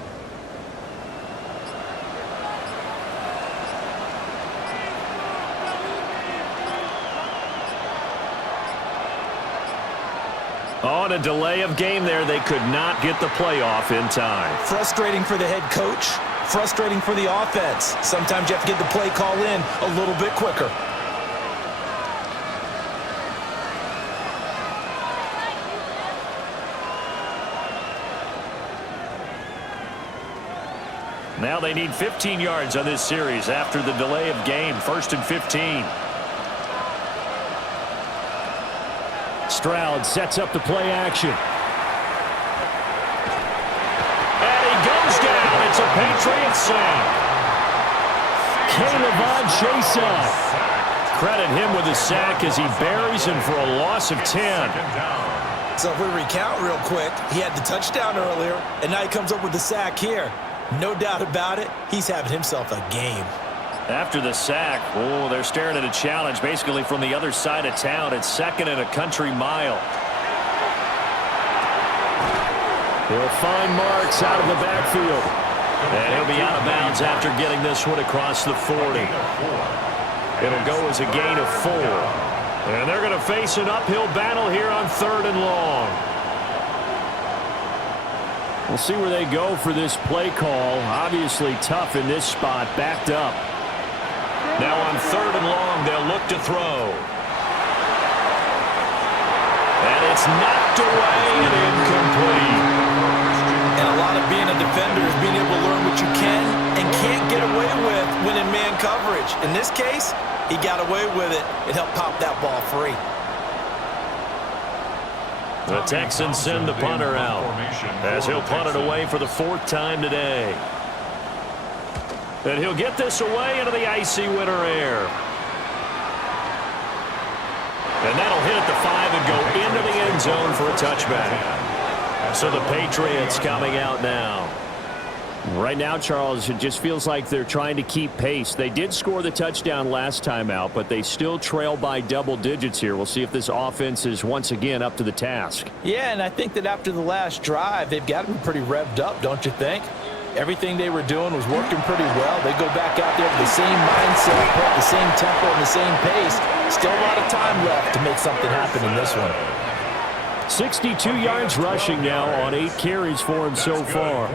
On a delay of game there, they could not get the playoff in time. Frustrating for the head coach, frustrating for the offense. Sometimes you have to get the play call in a little bit quicker. Now they need 15 yards on this series after the delay of game. 1st and 15. Stroud sets up the play action. And he goes down. It's a Patriots sack. Caleb Chesa. Credit him with a sack as he buries him for a loss of 10. So if we recount real quick, he had the touchdown earlier, and now he comes up with the sack here. No doubt about it, he's having himself a game. After the sack, oh, they're staring at a challenge basically from the other side of town. It's 2nd and a country mile. He'll find Marks out of the backfield. And he'll be out of bounds after getting this one across the 40. It'll go as a gain of 4. And they're going to face an uphill battle here on 3rd and long. We'll see where they go for this play call. Obviously tough in this spot, backed up. Now on 3rd and long, they'll look to throw. And it's knocked away and incomplete. And a lot of being a defender is being able to learn what you can and can't get away with when in man coverage. In this case, he got away with it. It helped pop that ball free. The Texans send the punter out as he'll punt it away for the 4th time today. And he'll get this away into the icy winter air. And that'll hit at the 5 and go into the end zone for a touchback. So the Patriots coming out now. Right now, Charles, it just feels like they're trying to keep pace. They did score the touchdown last time out, but they still trail by double digits here. We'll see if this offense is once again up to the task. Yeah, and I think that after the last drive, they've got to be pretty revved up, don't you think? Everything they were doing was working pretty well. They go back out there with the same mindset, the same tempo, and the same pace. Still a lot of time left to make something happen in this one. 62 yards rushing now on 8 carries for him so far.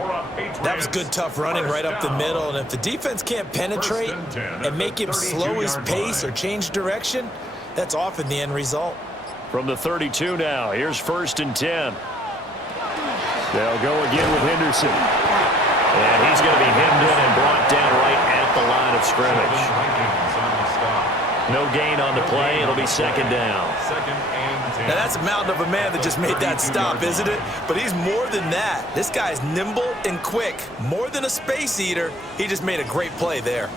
That was good, tough running right up the middle. And if the defense can't penetrate and make him slow his pace or change direction, that's often the end result. From the 32 now, here's 1st and 10. They'll go again with Henderson. And he's going to be hemmed in and brought down right at the line of scrimmage. No gain on the play. It'll be 2nd down. Now that's a mountain of a man that just made that stop, isn't it? But he's more than that. This guy's nimble and quick. More than a space eater. He just made a great play there.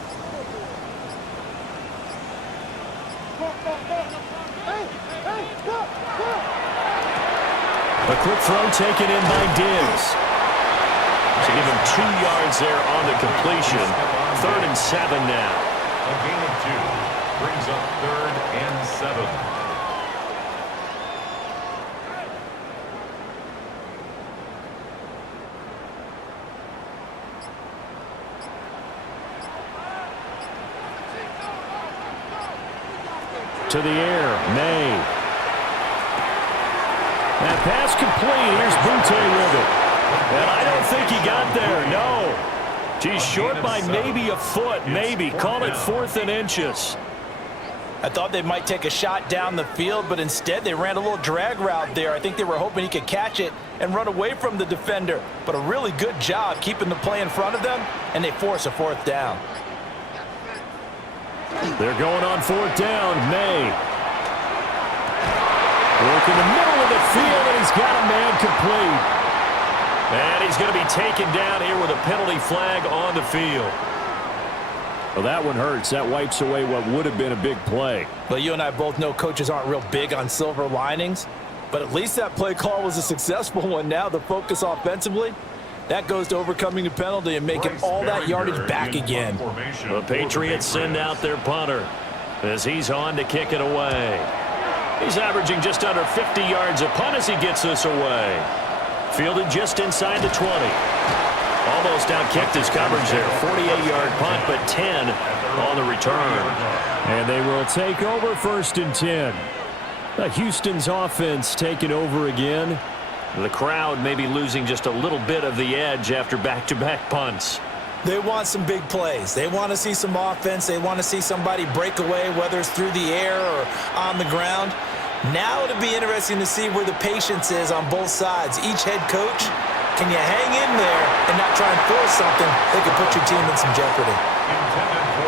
A quick throw taken in by Diggs. To give him 2 yards there on the completion. 3rd and 7 now. A gain of 2 brings up 3rd and 7. To the air, May. That pass complete. Here's Butte with it. And I don't think he got there, no. He's short by maybe a foot, maybe. Call it 4th and inches. I thought they might take a shot down the field, but instead they ran a little drag route there. I think they were hoping he could catch it and run away from the defender. But a really good job keeping the play in front of them, and they force a 4th down. They're going on 4th down. May. Work in the middle of the field, and he's got a man complete. And he's going to be taken down here with a penalty flag on the field. Well, that one hurts. That wipes away what would have been a big play. Well, you and I both know coaches aren't real big on silver linings, but at least that play call was a successful one. Now the focus offensively, that goes to overcoming the penalty and making all that yardage back again. The Patriots send out their punter as he's on to kick it away. He's averaging just under 50 yards a punt as he gets this away. Fielded just inside the 20. Almost outkicked his coverage there. 48-yard punt, but 10 on the return. And they will take over 1st and 10. Houston's offense taking over again. The crowd may be losing just a little bit of the edge after back-to-back punts. They want some big plays. They want to see some offense. They want to see somebody break away, whether it's through the air or on the ground. Now it'll be interesting to see where the patience is on both sides. Each head coach, can you hang in there and not try and force something that could put your team in some jeopardy?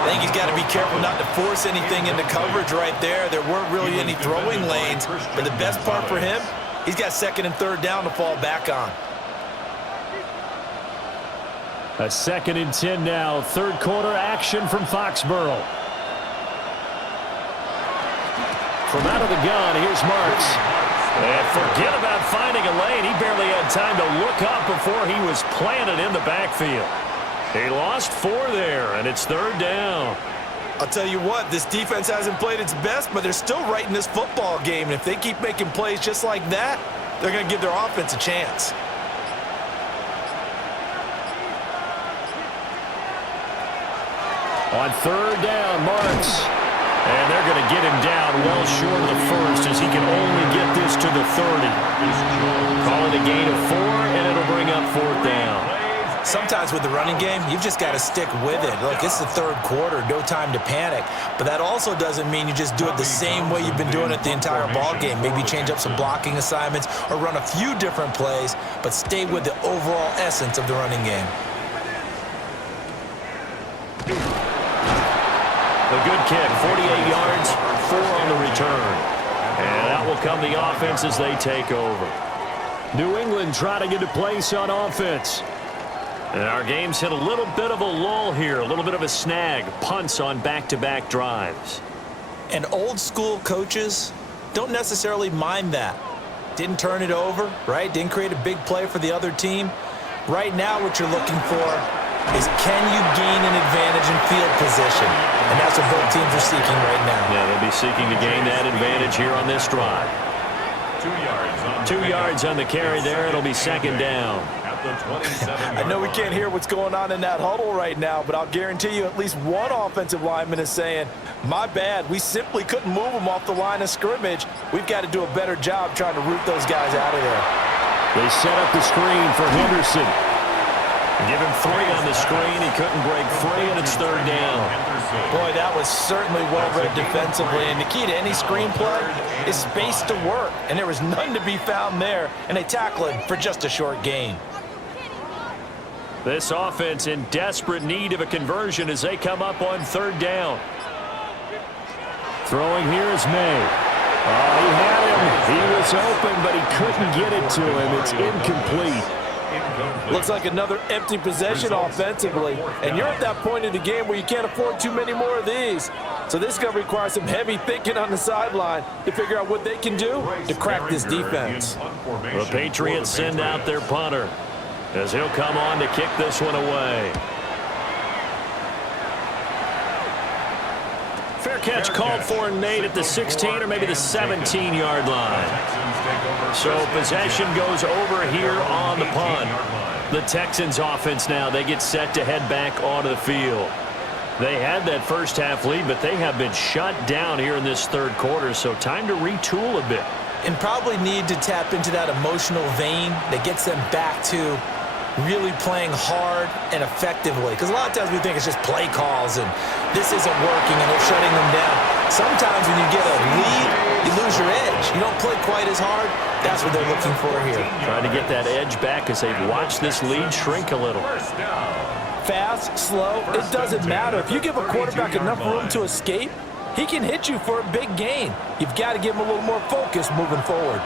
I think he's got to be careful not to force anything into coverage right there. There weren't really any throwing lanes, but the best part for him, he's got 2nd and 3rd down to fall back on. A 2nd and 10 now. 3rd quarter action from Foxborough. From out of the gun, here's Marks. And forget about finding a lane. He barely had time to look up before he was planted in the backfield. He lost 4 there, and it's 3rd down. I'll tell you what, this defense hasn't played its best, but they're still right in this football game. And if they keep making plays just like that, they're going to give their offense a chance. On 3rd down, Marks. And they're going to get him down well short of the first as he can only get this to the 30. Call it a gain of 4, and it'll bring up 4th down. Sometimes with the running game, you've just got to stick with it. Look, it's the 3rd quarter, no time to panic. But that also doesn't mean you just do it the same way you've been doing it the entire ball game. Maybe change up some blocking assignments or run a few different plays, but stay with the overall essence of the running game. The good kick, 48 yards, 4 on the return. And that will come the offense as they take over. New England trying to get a place on offense. And our game's hit a little bit of a lull here, a little bit of a snag, punts on back-to-back drives. And old school coaches don't necessarily mind that. Didn't turn it over, right? Didn't create a big play for the other team. Right now what you're looking for is can you gain an advantage in field position? And that's what both teams are seeking right now. Yeah, they'll be seeking to gain that advantage here on this drive. 2 yards on the carry there. It'll be 2nd down. I know we can't hear what's going on in that huddle right now, but I'll guarantee you at least one offensive lineman is saying, my bad, we simply couldn't move them off the line of scrimmage. We've got to do a better job trying to root those guys out of there. They set up the screen for Henderson. Give him 3 on the screen. He couldn't break free, and it's 3rd down. Boy, that was certainly well-read defensively, and the key to any screenplay is space to work, and there was none to be found there, and they tackle him for just a short gain. This offense in desperate need of a conversion as they come up on 3rd down. Throwing here is May. Oh, he had him. He was open, but he couldn't get it to him. It's incomplete. Looks like another empty possession offensively, and you're at that point in the game where you can't afford too many more of these. So this is going to require some heavy thinking on the sideline to figure out what they can do to crack this defense. The Patriots send out their punter as he'll come on to kick this one away. Fair catch called for and made at the 16 or maybe the 17-yard line. So possession goes over here on the punt. The Texans offense now, they get set to head back onto the field. They had that first half lead, but they have been shut down here in this 3rd quarter, so time to retool a bit. And probably need to tap into that emotional vein that gets them back to really playing hard and effectively. Because a lot of times we think it's just play calls and this isn't working and they're shutting them down. Sometimes when you get a lead, you lose your edge. You don't play quite as hard. That's what they're looking for here. Trying to get that edge back as they've watched this lead shrink a little. Fast, slow, it doesn't matter. If you give a quarterback enough room to escape, he can hit you for a big gain. You've got to give him a little more focus moving forward.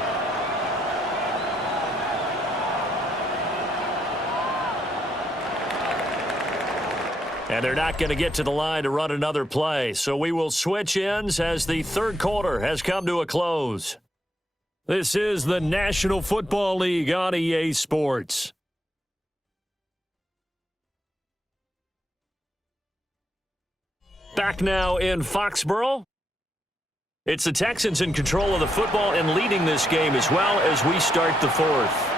And they're not going to get to the line to run another play. So we will switch ends as the 3rd quarter has come to a close. This is the National Football League on EA Sports. Back now in Foxborough. It's the Texans in control of the football and leading this game as well as we start the 4th.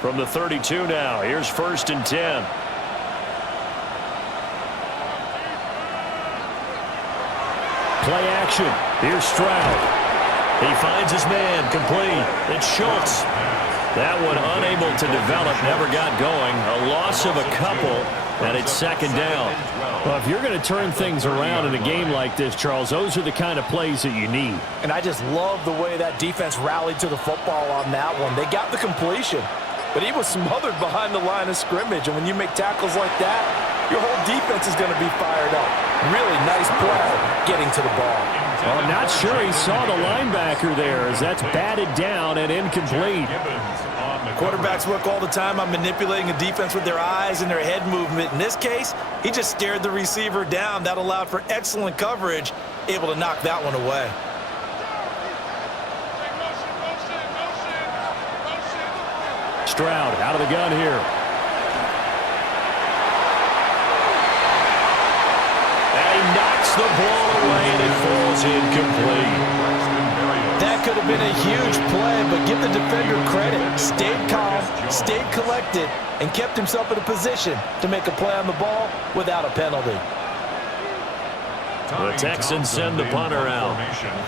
From the 32 now, here's 1st and 10. Play action. Here's Stroud. He finds his man, complete. It's Schultz. That one unable to develop, never got going. A loss of a couple, and it's 2nd down. Well, if you're going to turn things around in a game like this, Charles, those are the kind of plays that you need. And I just love the way that defense rallied to the football on that one. They got the completion, but he was smothered behind the line of scrimmage. And when you make tackles like that, your whole defense is going to be fired up. Really nice play getting to the ball. Well, I'm not sure he saw the linebacker there as that's batted down and incomplete. Quarterbacks work all the time on manipulating a defense with their eyes and their head movement. In this case, he just stared the receiver down. That allowed for excellent coverage able to knock that one away. Stroud out of the gun here. And he knocks the ball away, and it falls incomplete. That could have been a huge play, but give the defender credit. Stayed calm, stayed collected, and kept himself in a position to make a play on the ball without a penalty. The Texans send the punter out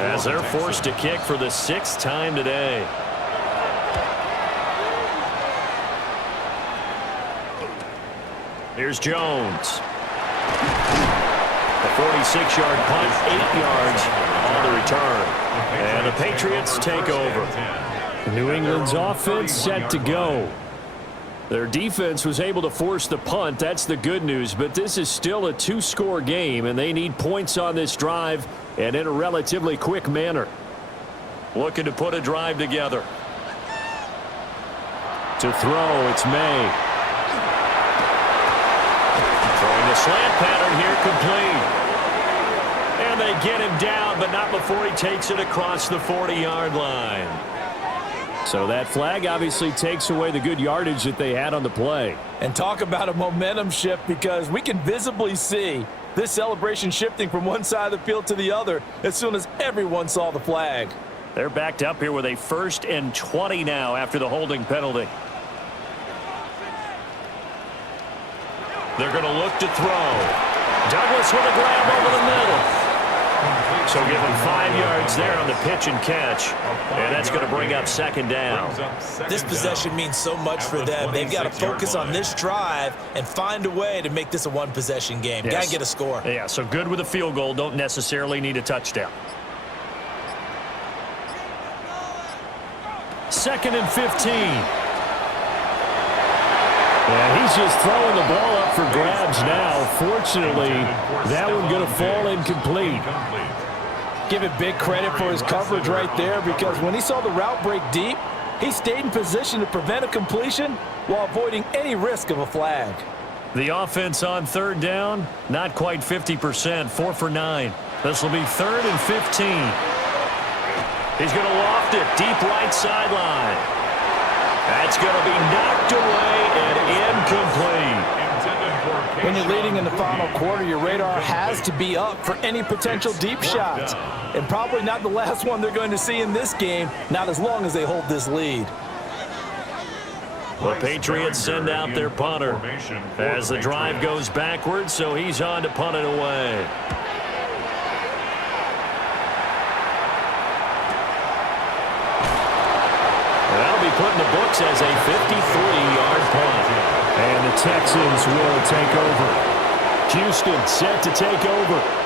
as they're forced to kick for the 6th time today. Here's Jones. A 46-yard punt, 8 yards on the return. And the Patriots take over. New England's offense set to go. Their defense was able to force the punt. That's the good news. But this is still a 2-score game, and they need points on this drive and in a relatively quick manner. Looking to put a drive together. To throw, it's May. Throwing the slant pattern here, complete. And they get him down, but not before he takes it across the 40-yard line. So that flag obviously takes away the good yardage that they had on the play. And talk about a momentum shift, because we can visibly see this celebration shifting from one side of the field to the other as soon as everyone saw the flag. They're backed up here with a 1st and 20 now after the holding penalty. They're going to look to throw. Douglas with a grab over the middle. So give him 5 yards there on the pitch and catch. And that's going to bring up 2nd down. This possession means so much for them. They've got to focus on this drive and find a way to make this a one-possession game. Yes. Got to get a score. Yeah, so good with a field goal. Don't necessarily need a touchdown. 2nd and 15. And he's just throwing the ball up for grabs now. Fortunately, that one going to fall incomplete. Give it big credit for his coverage right there, because when he saw the route break deep, he stayed in position to prevent a completion while avoiding any risk of a flag. The offense on 3rd down, not quite 50%, 4 for 9. This will be 3rd and 15. He's going to loft it deep right sideline. That's going to be knocked away and incomplete. When you're leading in the final quarter, your radar has to be up for any potential deep shots. And probably not the last one they're going to see in this game, not as long as they hold this lead. The Patriots send out their punter as the drive goes backwards, so he's on to punt it away. That'll be put in the books as a 53-yard punt. And the Texans will take over. Houston set to take over.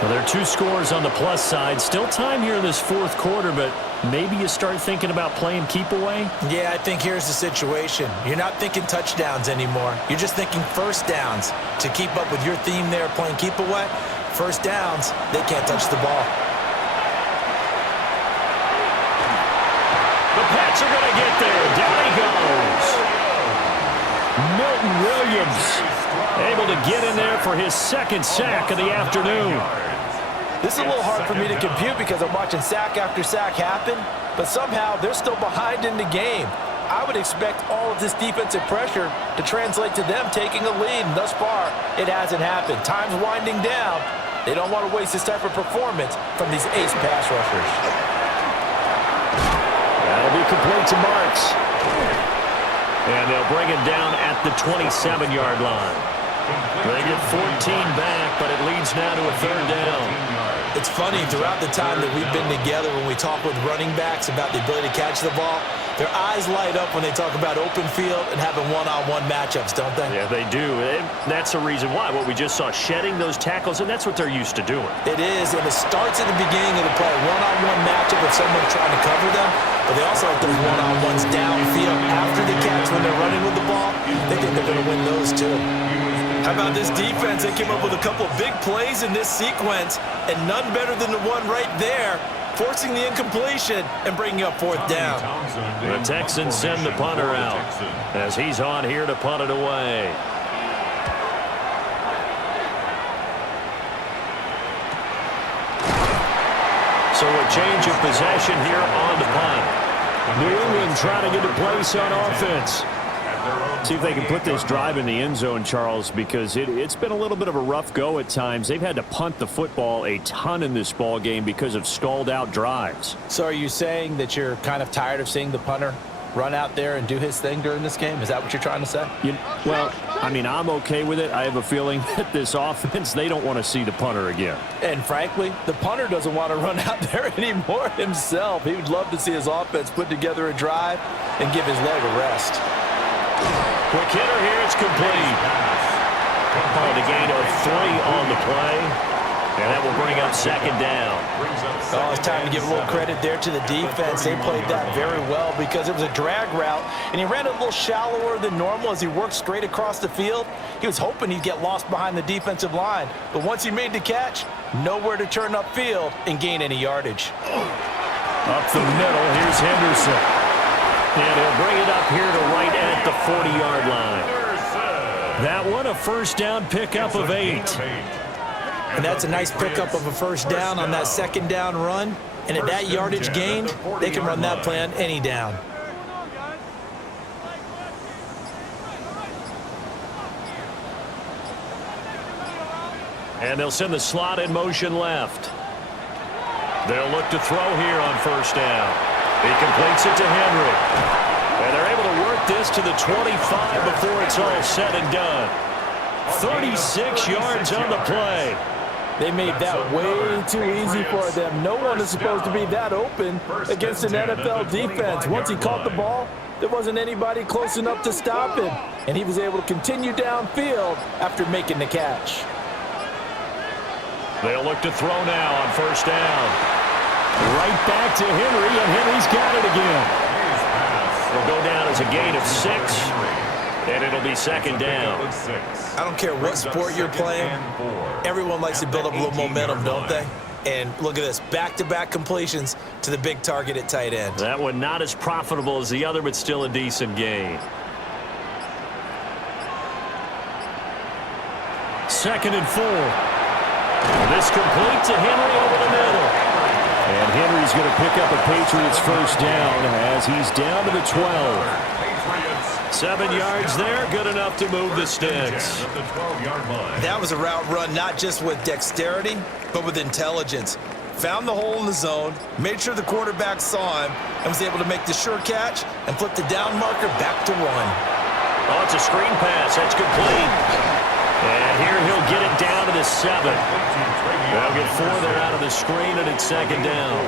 Well, there are 2 scores on the plus side. Still time here in this 4th quarter, but maybe you start thinking about playing keep away? Yeah, I think here's the situation. You're not thinking touchdowns anymore. You're just thinking 1st downs. To keep up with your theme there, playing keep away, 1st downs, they can't touch the ball. The Pats are going to get there. Down he goes. Milton Williams able to get in there for his 2nd sack of the afternoon. This is a little hard for me to compute because I'm watching sack after sack happen, but somehow they're still behind in the game. I would expect all of this defensive pressure to translate to them taking a lead, and thus far, it hasn't happened. Time's winding down. They don't want to waste this type of performance from these ace pass rushers. That'll be complete to Marks. And they'll bring it down at the 27-yard line. They get 14 back, but it leads now to a 3rd down. It's funny, throughout the time that we've been together, when we talk with running backs about the ability to catch the ball, their eyes light up when they talk about open field and having one-on-one matchups, don't they? Yeah, they do. And that's the reason why. What we just saw, shedding those tackles, and that's what they're used to doing. It is, and it starts at the beginning of the play. One-on-one matchup if someone's trying to cover them, but they also like those one-on-ones downfield after the catch when they're running with the ball. They think they're going to win those too. How about this defense? They came up with a couple of big plays in this sequence, and none better than the one right there, forcing the incompletion and bringing up 4th down. The Texans send the punter out as he's on here to punt it away. So a change of possession here on the punt. New England trying to get a place on offense. See if they can put this drive in the end zone, Charles, because it's been a little bit of a rough go at times. They've had to punt the football a ton in this ball game because of stalled out drives. So are you saying that you're kind of tired of seeing the punter run out there and do his thing during this game? Is that what you're trying to say? Well, I mean, I'm okay with it. I have a feeling that this offense, they don't want to see the punter again. And frankly, the punter doesn't want to run out there anymore himself. He would love to see his offense put together a drive and give his leg a rest. Quick hitter here, it's complete. Called a gain of 3 on the play, and that will bring up second down. Oh, it's time to give a little credit there to the defense. They played that very well because it was a drag route, and he ran a little shallower than normal as he worked straight across the field. He was hoping he'd get lost behind the defensive line, but once he made the catch, nowhere to turn upfield and gain any yardage. Up the middle, here's Henderson. And he'll bring it up here to right at the 40-yard line. That one, a first down pickup of 8. And that's a nice pickup of a first down on that second down run. And at that yardage gained, they can run that play on any down. And they'll send the slot in motion left. They'll look to throw here on first down. He completes it to Henry. And they're able to work this to the 25 before it's all said and done. 36 yards on the play. They made that way too easy for them. No one is supposed to be that open against an NFL defense. Once he caught the ball, there wasn't anybody close enough to stop him. And he was able to continue downfield after making the catch. They'll look to throw now on first down. Right back to Henry, and Henry's got it again. It'll go down as a gain of 6, and it'll be second down. I don't care what sport you're playing. Everyone likes to build up a little momentum, don't they? And look at this, back-to-back completions to the big target at tight end. That one not as profitable as the other, but still a decent gain. Second and 4. This complete to Henry over the middle. And Henry's going to pick up a Patriots first down as he's down to the 12. 7 yards there, good enough to move the sticks. That was a route run not just with dexterity, but with intelligence. Found the hole in the zone, made sure the quarterback saw him, and was able to make the sure catch and flip the down marker back to 1. Oh, it's a screen pass. That's complete. And here he'll get it down to the 7. They'll get 4 there out of the screen, and it's second down.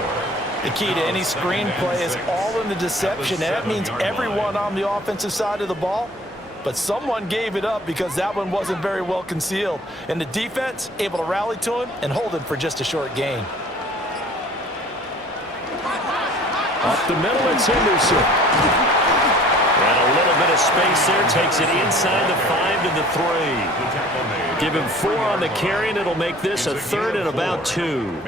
The key to any screen play is all in the deception, and that means everyone on the offensive side of the ball. But someone gave it up because that one wasn't very well concealed. And the defense able to rally to him and hold him for just a short gain. Up the middle, it's Henderson. And a little bit of space there, takes it inside the 5 to the 3. Give him 4 on the carry, and it'll make this a third and about 2.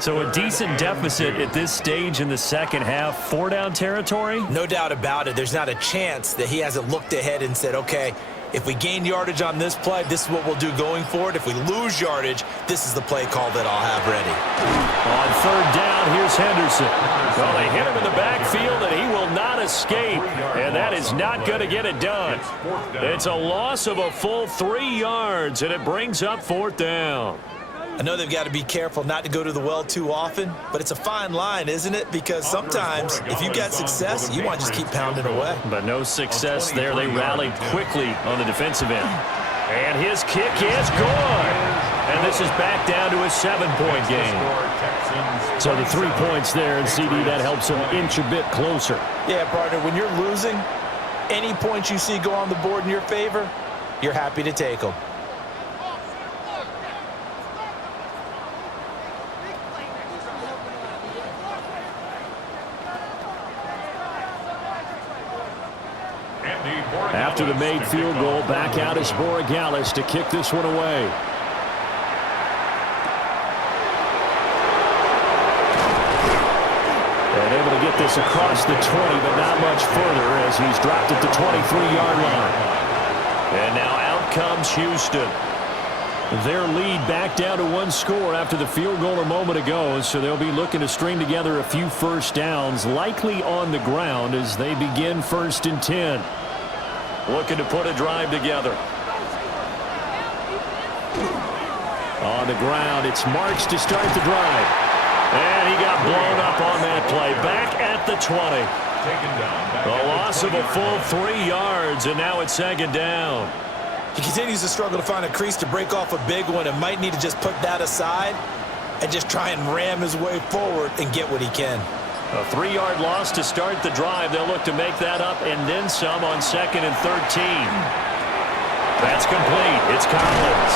So a decent deficit at this stage in the second half. 4-down territory? No doubt about it. There's not a chance that he hasn't looked ahead and said, okay, if we gain yardage on this play, this is what we'll do going forward. If we lose yardage, this is the play call that I'll have ready. On third down, here's Henderson. Well, they hit him in the backfield, and he will not escape. And that is not going to get it done. It's a loss of a full 3 yards, and it brings up fourth down. I know they've got to be careful not to go to the well too often, but it's a fine line, isn't it? Because sometimes if you got success, you want to just keep pounding away. But no success there. They rallied quickly on the defensive end. And his kick is good. And this is back down to a 7-point game. So the 3 points there, and CD, that helps them inch a bit closer. Yeah, partner, when you're losing, any points you see go on the board in your favor, you're happy to take them. After the made field goal, back out is Borregales to kick this one away. And able to get this across the 20, but not much further as he's dropped at the 23-yard line. And now out comes Houston. Their lead back down to one score after the field goal a moment ago, so they'll be looking to string together a few first downs, likely on the ground as they begin 1st and 10. Looking to put a drive together. On the ground, it's Marks to start the drive. And he got blown up on that play. Back at the 20. Taken down. A loss of a full 3 yards, and now it's 2nd down. He continues to struggle to find a crease to break off a big one and might need to just put that aside and just try and ram his way forward and get what he can. A 3-yard loss to start the drive. They'll look to make that up and then some on 2nd and 13. That's complete. It's Collins.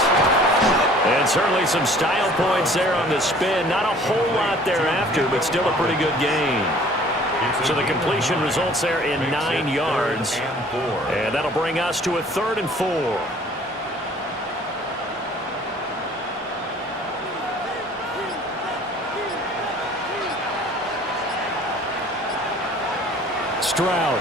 And certainly some style points there on the spin. Not a whole lot thereafter, but still a pretty good gain. So the completion results there in 9 yards. And that'll bring us to a 3rd and 4. Stroud.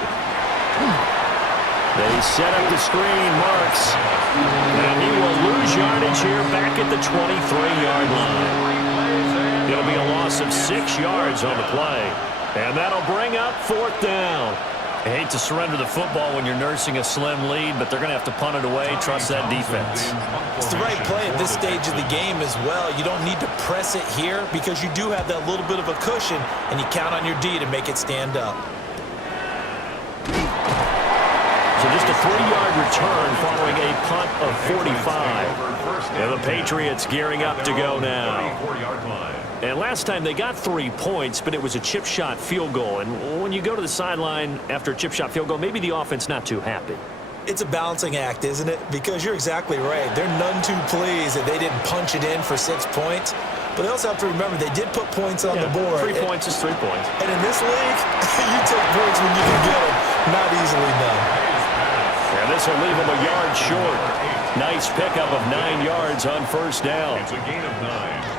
They set up the screen. Marks. And he will lose yardage here back at the 23-yard line. It'll be a loss of 6 yards on the play. And that'll bring up 4th down. I hate to surrender the football when you're nursing a slim lead, but they're going to have to punt it away. Trust that defense. It's the right play at this stage of the game as well. You don't need to press it here because you do have that little bit of a cushion, and you count on your D to make it stand up. So just a 3-yard return following a punt of 45. And the Patriots gearing up to go now. And last time they got 3 points, but it was a chip shot field goal. And when you go to the sideline after a chip shot field goal, maybe the offense not too happy. It's a balancing act, isn't it? Because you're exactly right. They're none too pleased that they didn't punch it in for 6 points. But they also have to remember they did put points on the board. 3 points is 3 points. And in this league, you take points when you can get them. Not easily done. And this will leave them a yard short. Nice pickup of 9 yards on 1st down. It's a gain of 9.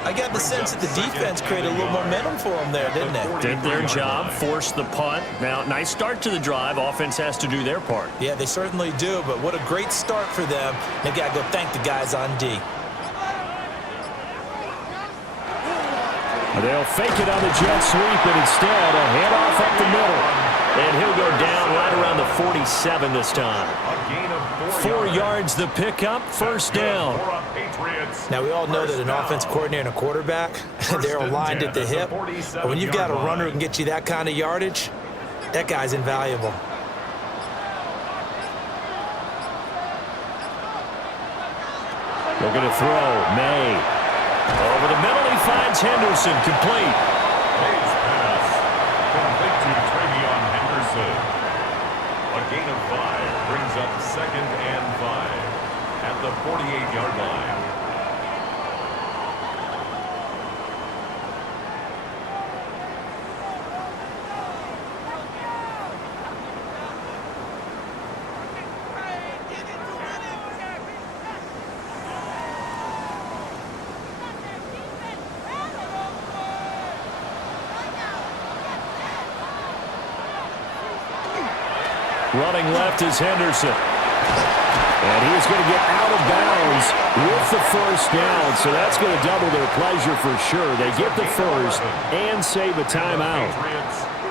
I got the sense that the defense created a little momentum for them there, didn't they? Did their job, forced the punt. Now, nice start to the drive. Offense has to do their part. Yeah, they certainly do, but what a great start for them. They got to go thank the guys on D. They'll fake it on the jet sweep, and instead a handoff up the middle. And he'll go down right around the 47 this time. A gain of 4 yards the pickup, 1st down. Now, we all know that an offense coordinator and a quarterback, they're aligned at the hip. But when you've got a runner who can get you that kind of yardage, that guy's invaluable. Looking to throw. May. Over the middle, he finds Henderson, complete. May's pass. Complete to Travion Henderson. A gain of 5 brings up 2nd and 5 at the 48-yard line. Running left is Henderson. And he is going to get out of bounds with the 1st down. So that's going to double their pleasure for sure. They get the 1st and save a timeout.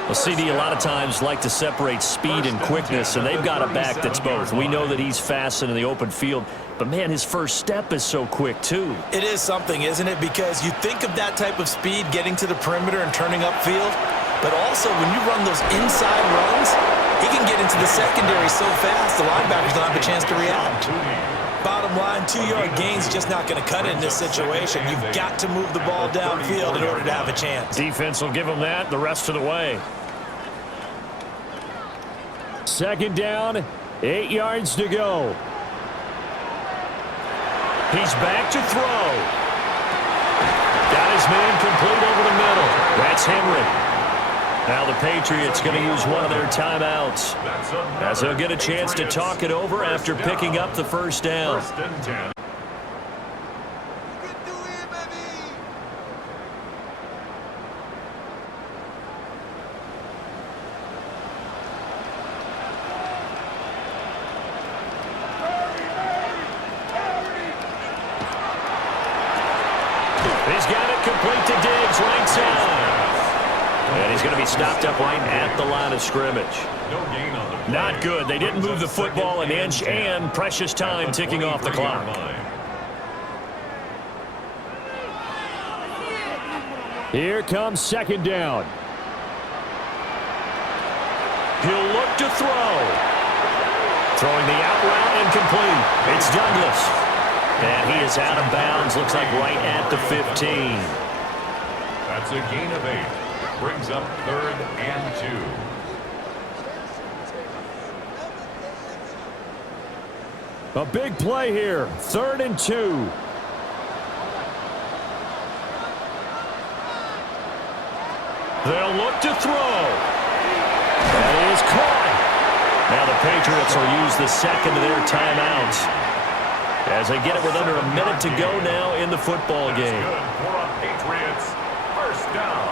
Well, CD a lot of times like to separate speed and quickness, and they've got a back that's both. We know that he's fast in the open field, but, man, his first step is so quick, too. It is something, isn't it? Because you think of that type of speed getting to the perimeter and turning upfield, but also when you run those inside runs, he can get into the secondary so fast, the linebackers don't have a chance to react. Bottom line, 2-yard gain's just not going to cut it in this situation. You've got to move the ball downfield in order to have a chance. Defense will give him that the rest of the way. 2nd down, 8 yards to go. He's back to throw. Got his man complete over the middle. That's Henry. Now the Patriots going to use one of their timeouts as they'll get a chance to talk it over after picking up the 1st down. 1st and 10. He's got it complete to Diggs, right side. And he's going to be stopped up right at the line of scrimmage. No gain on the play. Not good. They didn't move the football an inch, and precious time ticking off the clock. Here comes second down. He'll look to throw. Throwing the out route incomplete. It's Douglas. And he is out of bounds. Looks like right at the 15. That's a gain of 8. Brings up 3rd and 2. A big play here. 3rd and 2. They'll look to throw. That is caught. Now the Patriots will use the second of their timeouts as they get it with under a minute to go now in the football game. Good for a Patriots. First down.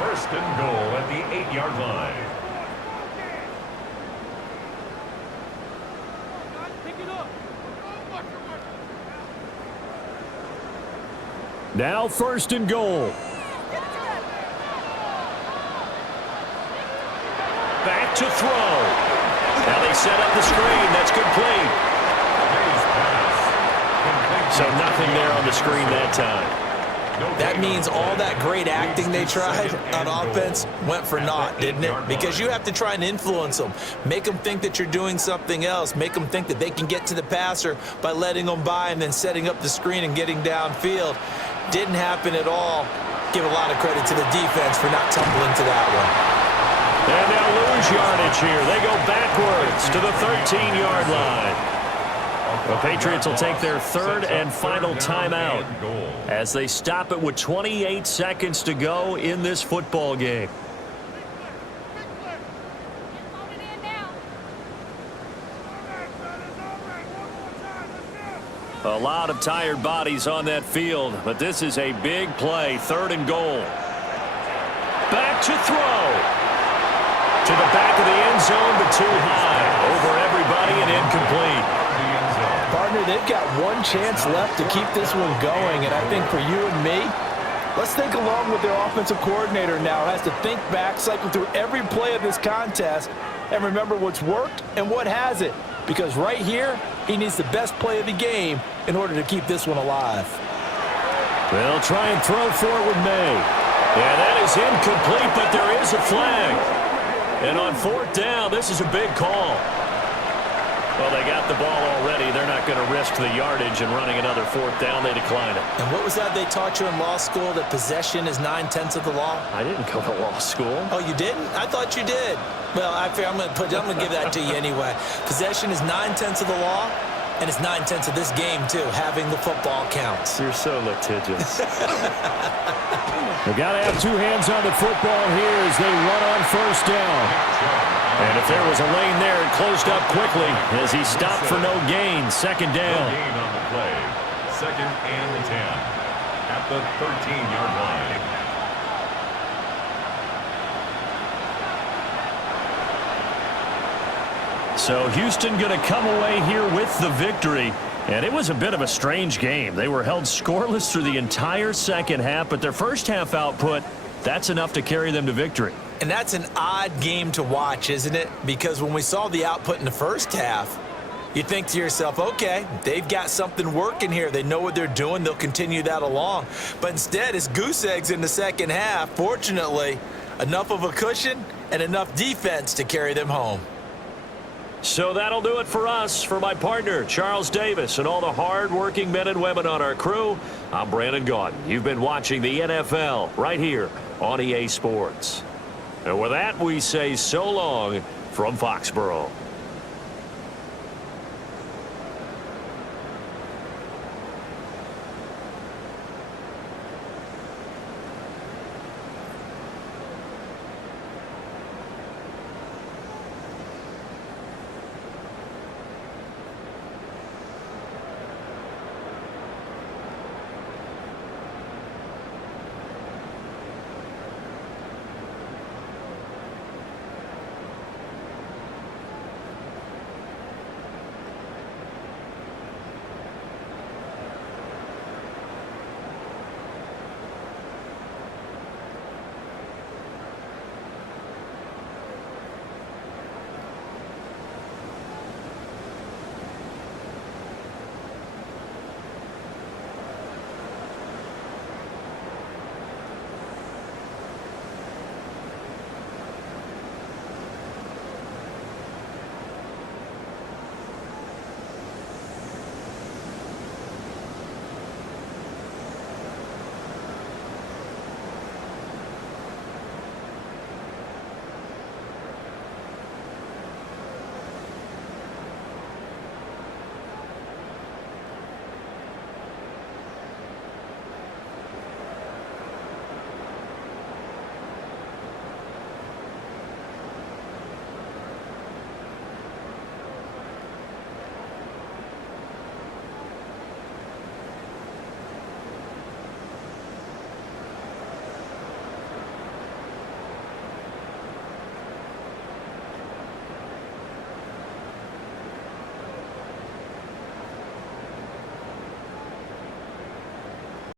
1st and goal at the 8-yard line. Now 1st and goal. Back to throw. Now they set up the screen. That's complete. So nothing there on the screen that time. That means all that great acting they tried on offense went for naught, didn't it? Because you have to try and influence them. Make them think that you're doing something else. Make them think that they can get to the passer by letting them by and then setting up the screen and getting downfield. Didn't happen at all. Give a lot of credit to the defense for not tumbling to that one. And they'll lose yardage here. They go backwards to the 13-yard line. The Patriots will take their 3rd and final timeout as they stop it with 28 seconds to go in this football game. A lot of tired bodies on that field, but this is a big play. 3rd and goal. Back to throw. To the back of the end zone, but too high. Over everybody and incomplete. Partner, they've got one chance left to keep this one going, and I think for you and me, let's think along with their offensive coordinator now. Has to think back, cycle through every play of this contest, and remember what's worked and what hasn't. Because right here, he needs the best play of the game in order to keep this one alive. They'll try and throw for it with May. Yeah, that is incomplete, but there is a flag. And on 4th down, this is a big call. Well, they got the ball already. They're not going to risk the yardage and running another 4th down. They decline it. And what was that they taught you in law school, that possession is 9/10 of the law? I didn't go to law school. Oh, you didn't? I thought you did. Well, I'm going to give that to you anyway. Possession is 9/10 of the law, and it's 9/10 of this game, too. Having the football counts. You're so litigious. They've got to have 2 hands on the football here as they run on 1st down. And if there was a lane there, it closed up quickly as he stopped for no gain. 2nd down. No gain on the play. 2nd and 10 at the 13-yard line. So Houston going to come away here with the victory. And it was a bit of a strange game. They were held scoreless through the entire second half, but their first half output, that's enough to carry them to victory. And that's an odd game to watch, isn't it? Because when we saw the output in the first half, you think to yourself, okay, they've got something working here. They know what they're doing. They'll continue that along. But instead, it's goose eggs in the second half. Fortunately, enough of a cushion and enough defense to carry them home. So that'll do it for us. For my partner, Charles Davis, and all the hard-working men and women on our crew, I'm Brandon Gaudin. You've been watching the NFL right here on EA Sports. And with that, we say so long from Foxborough.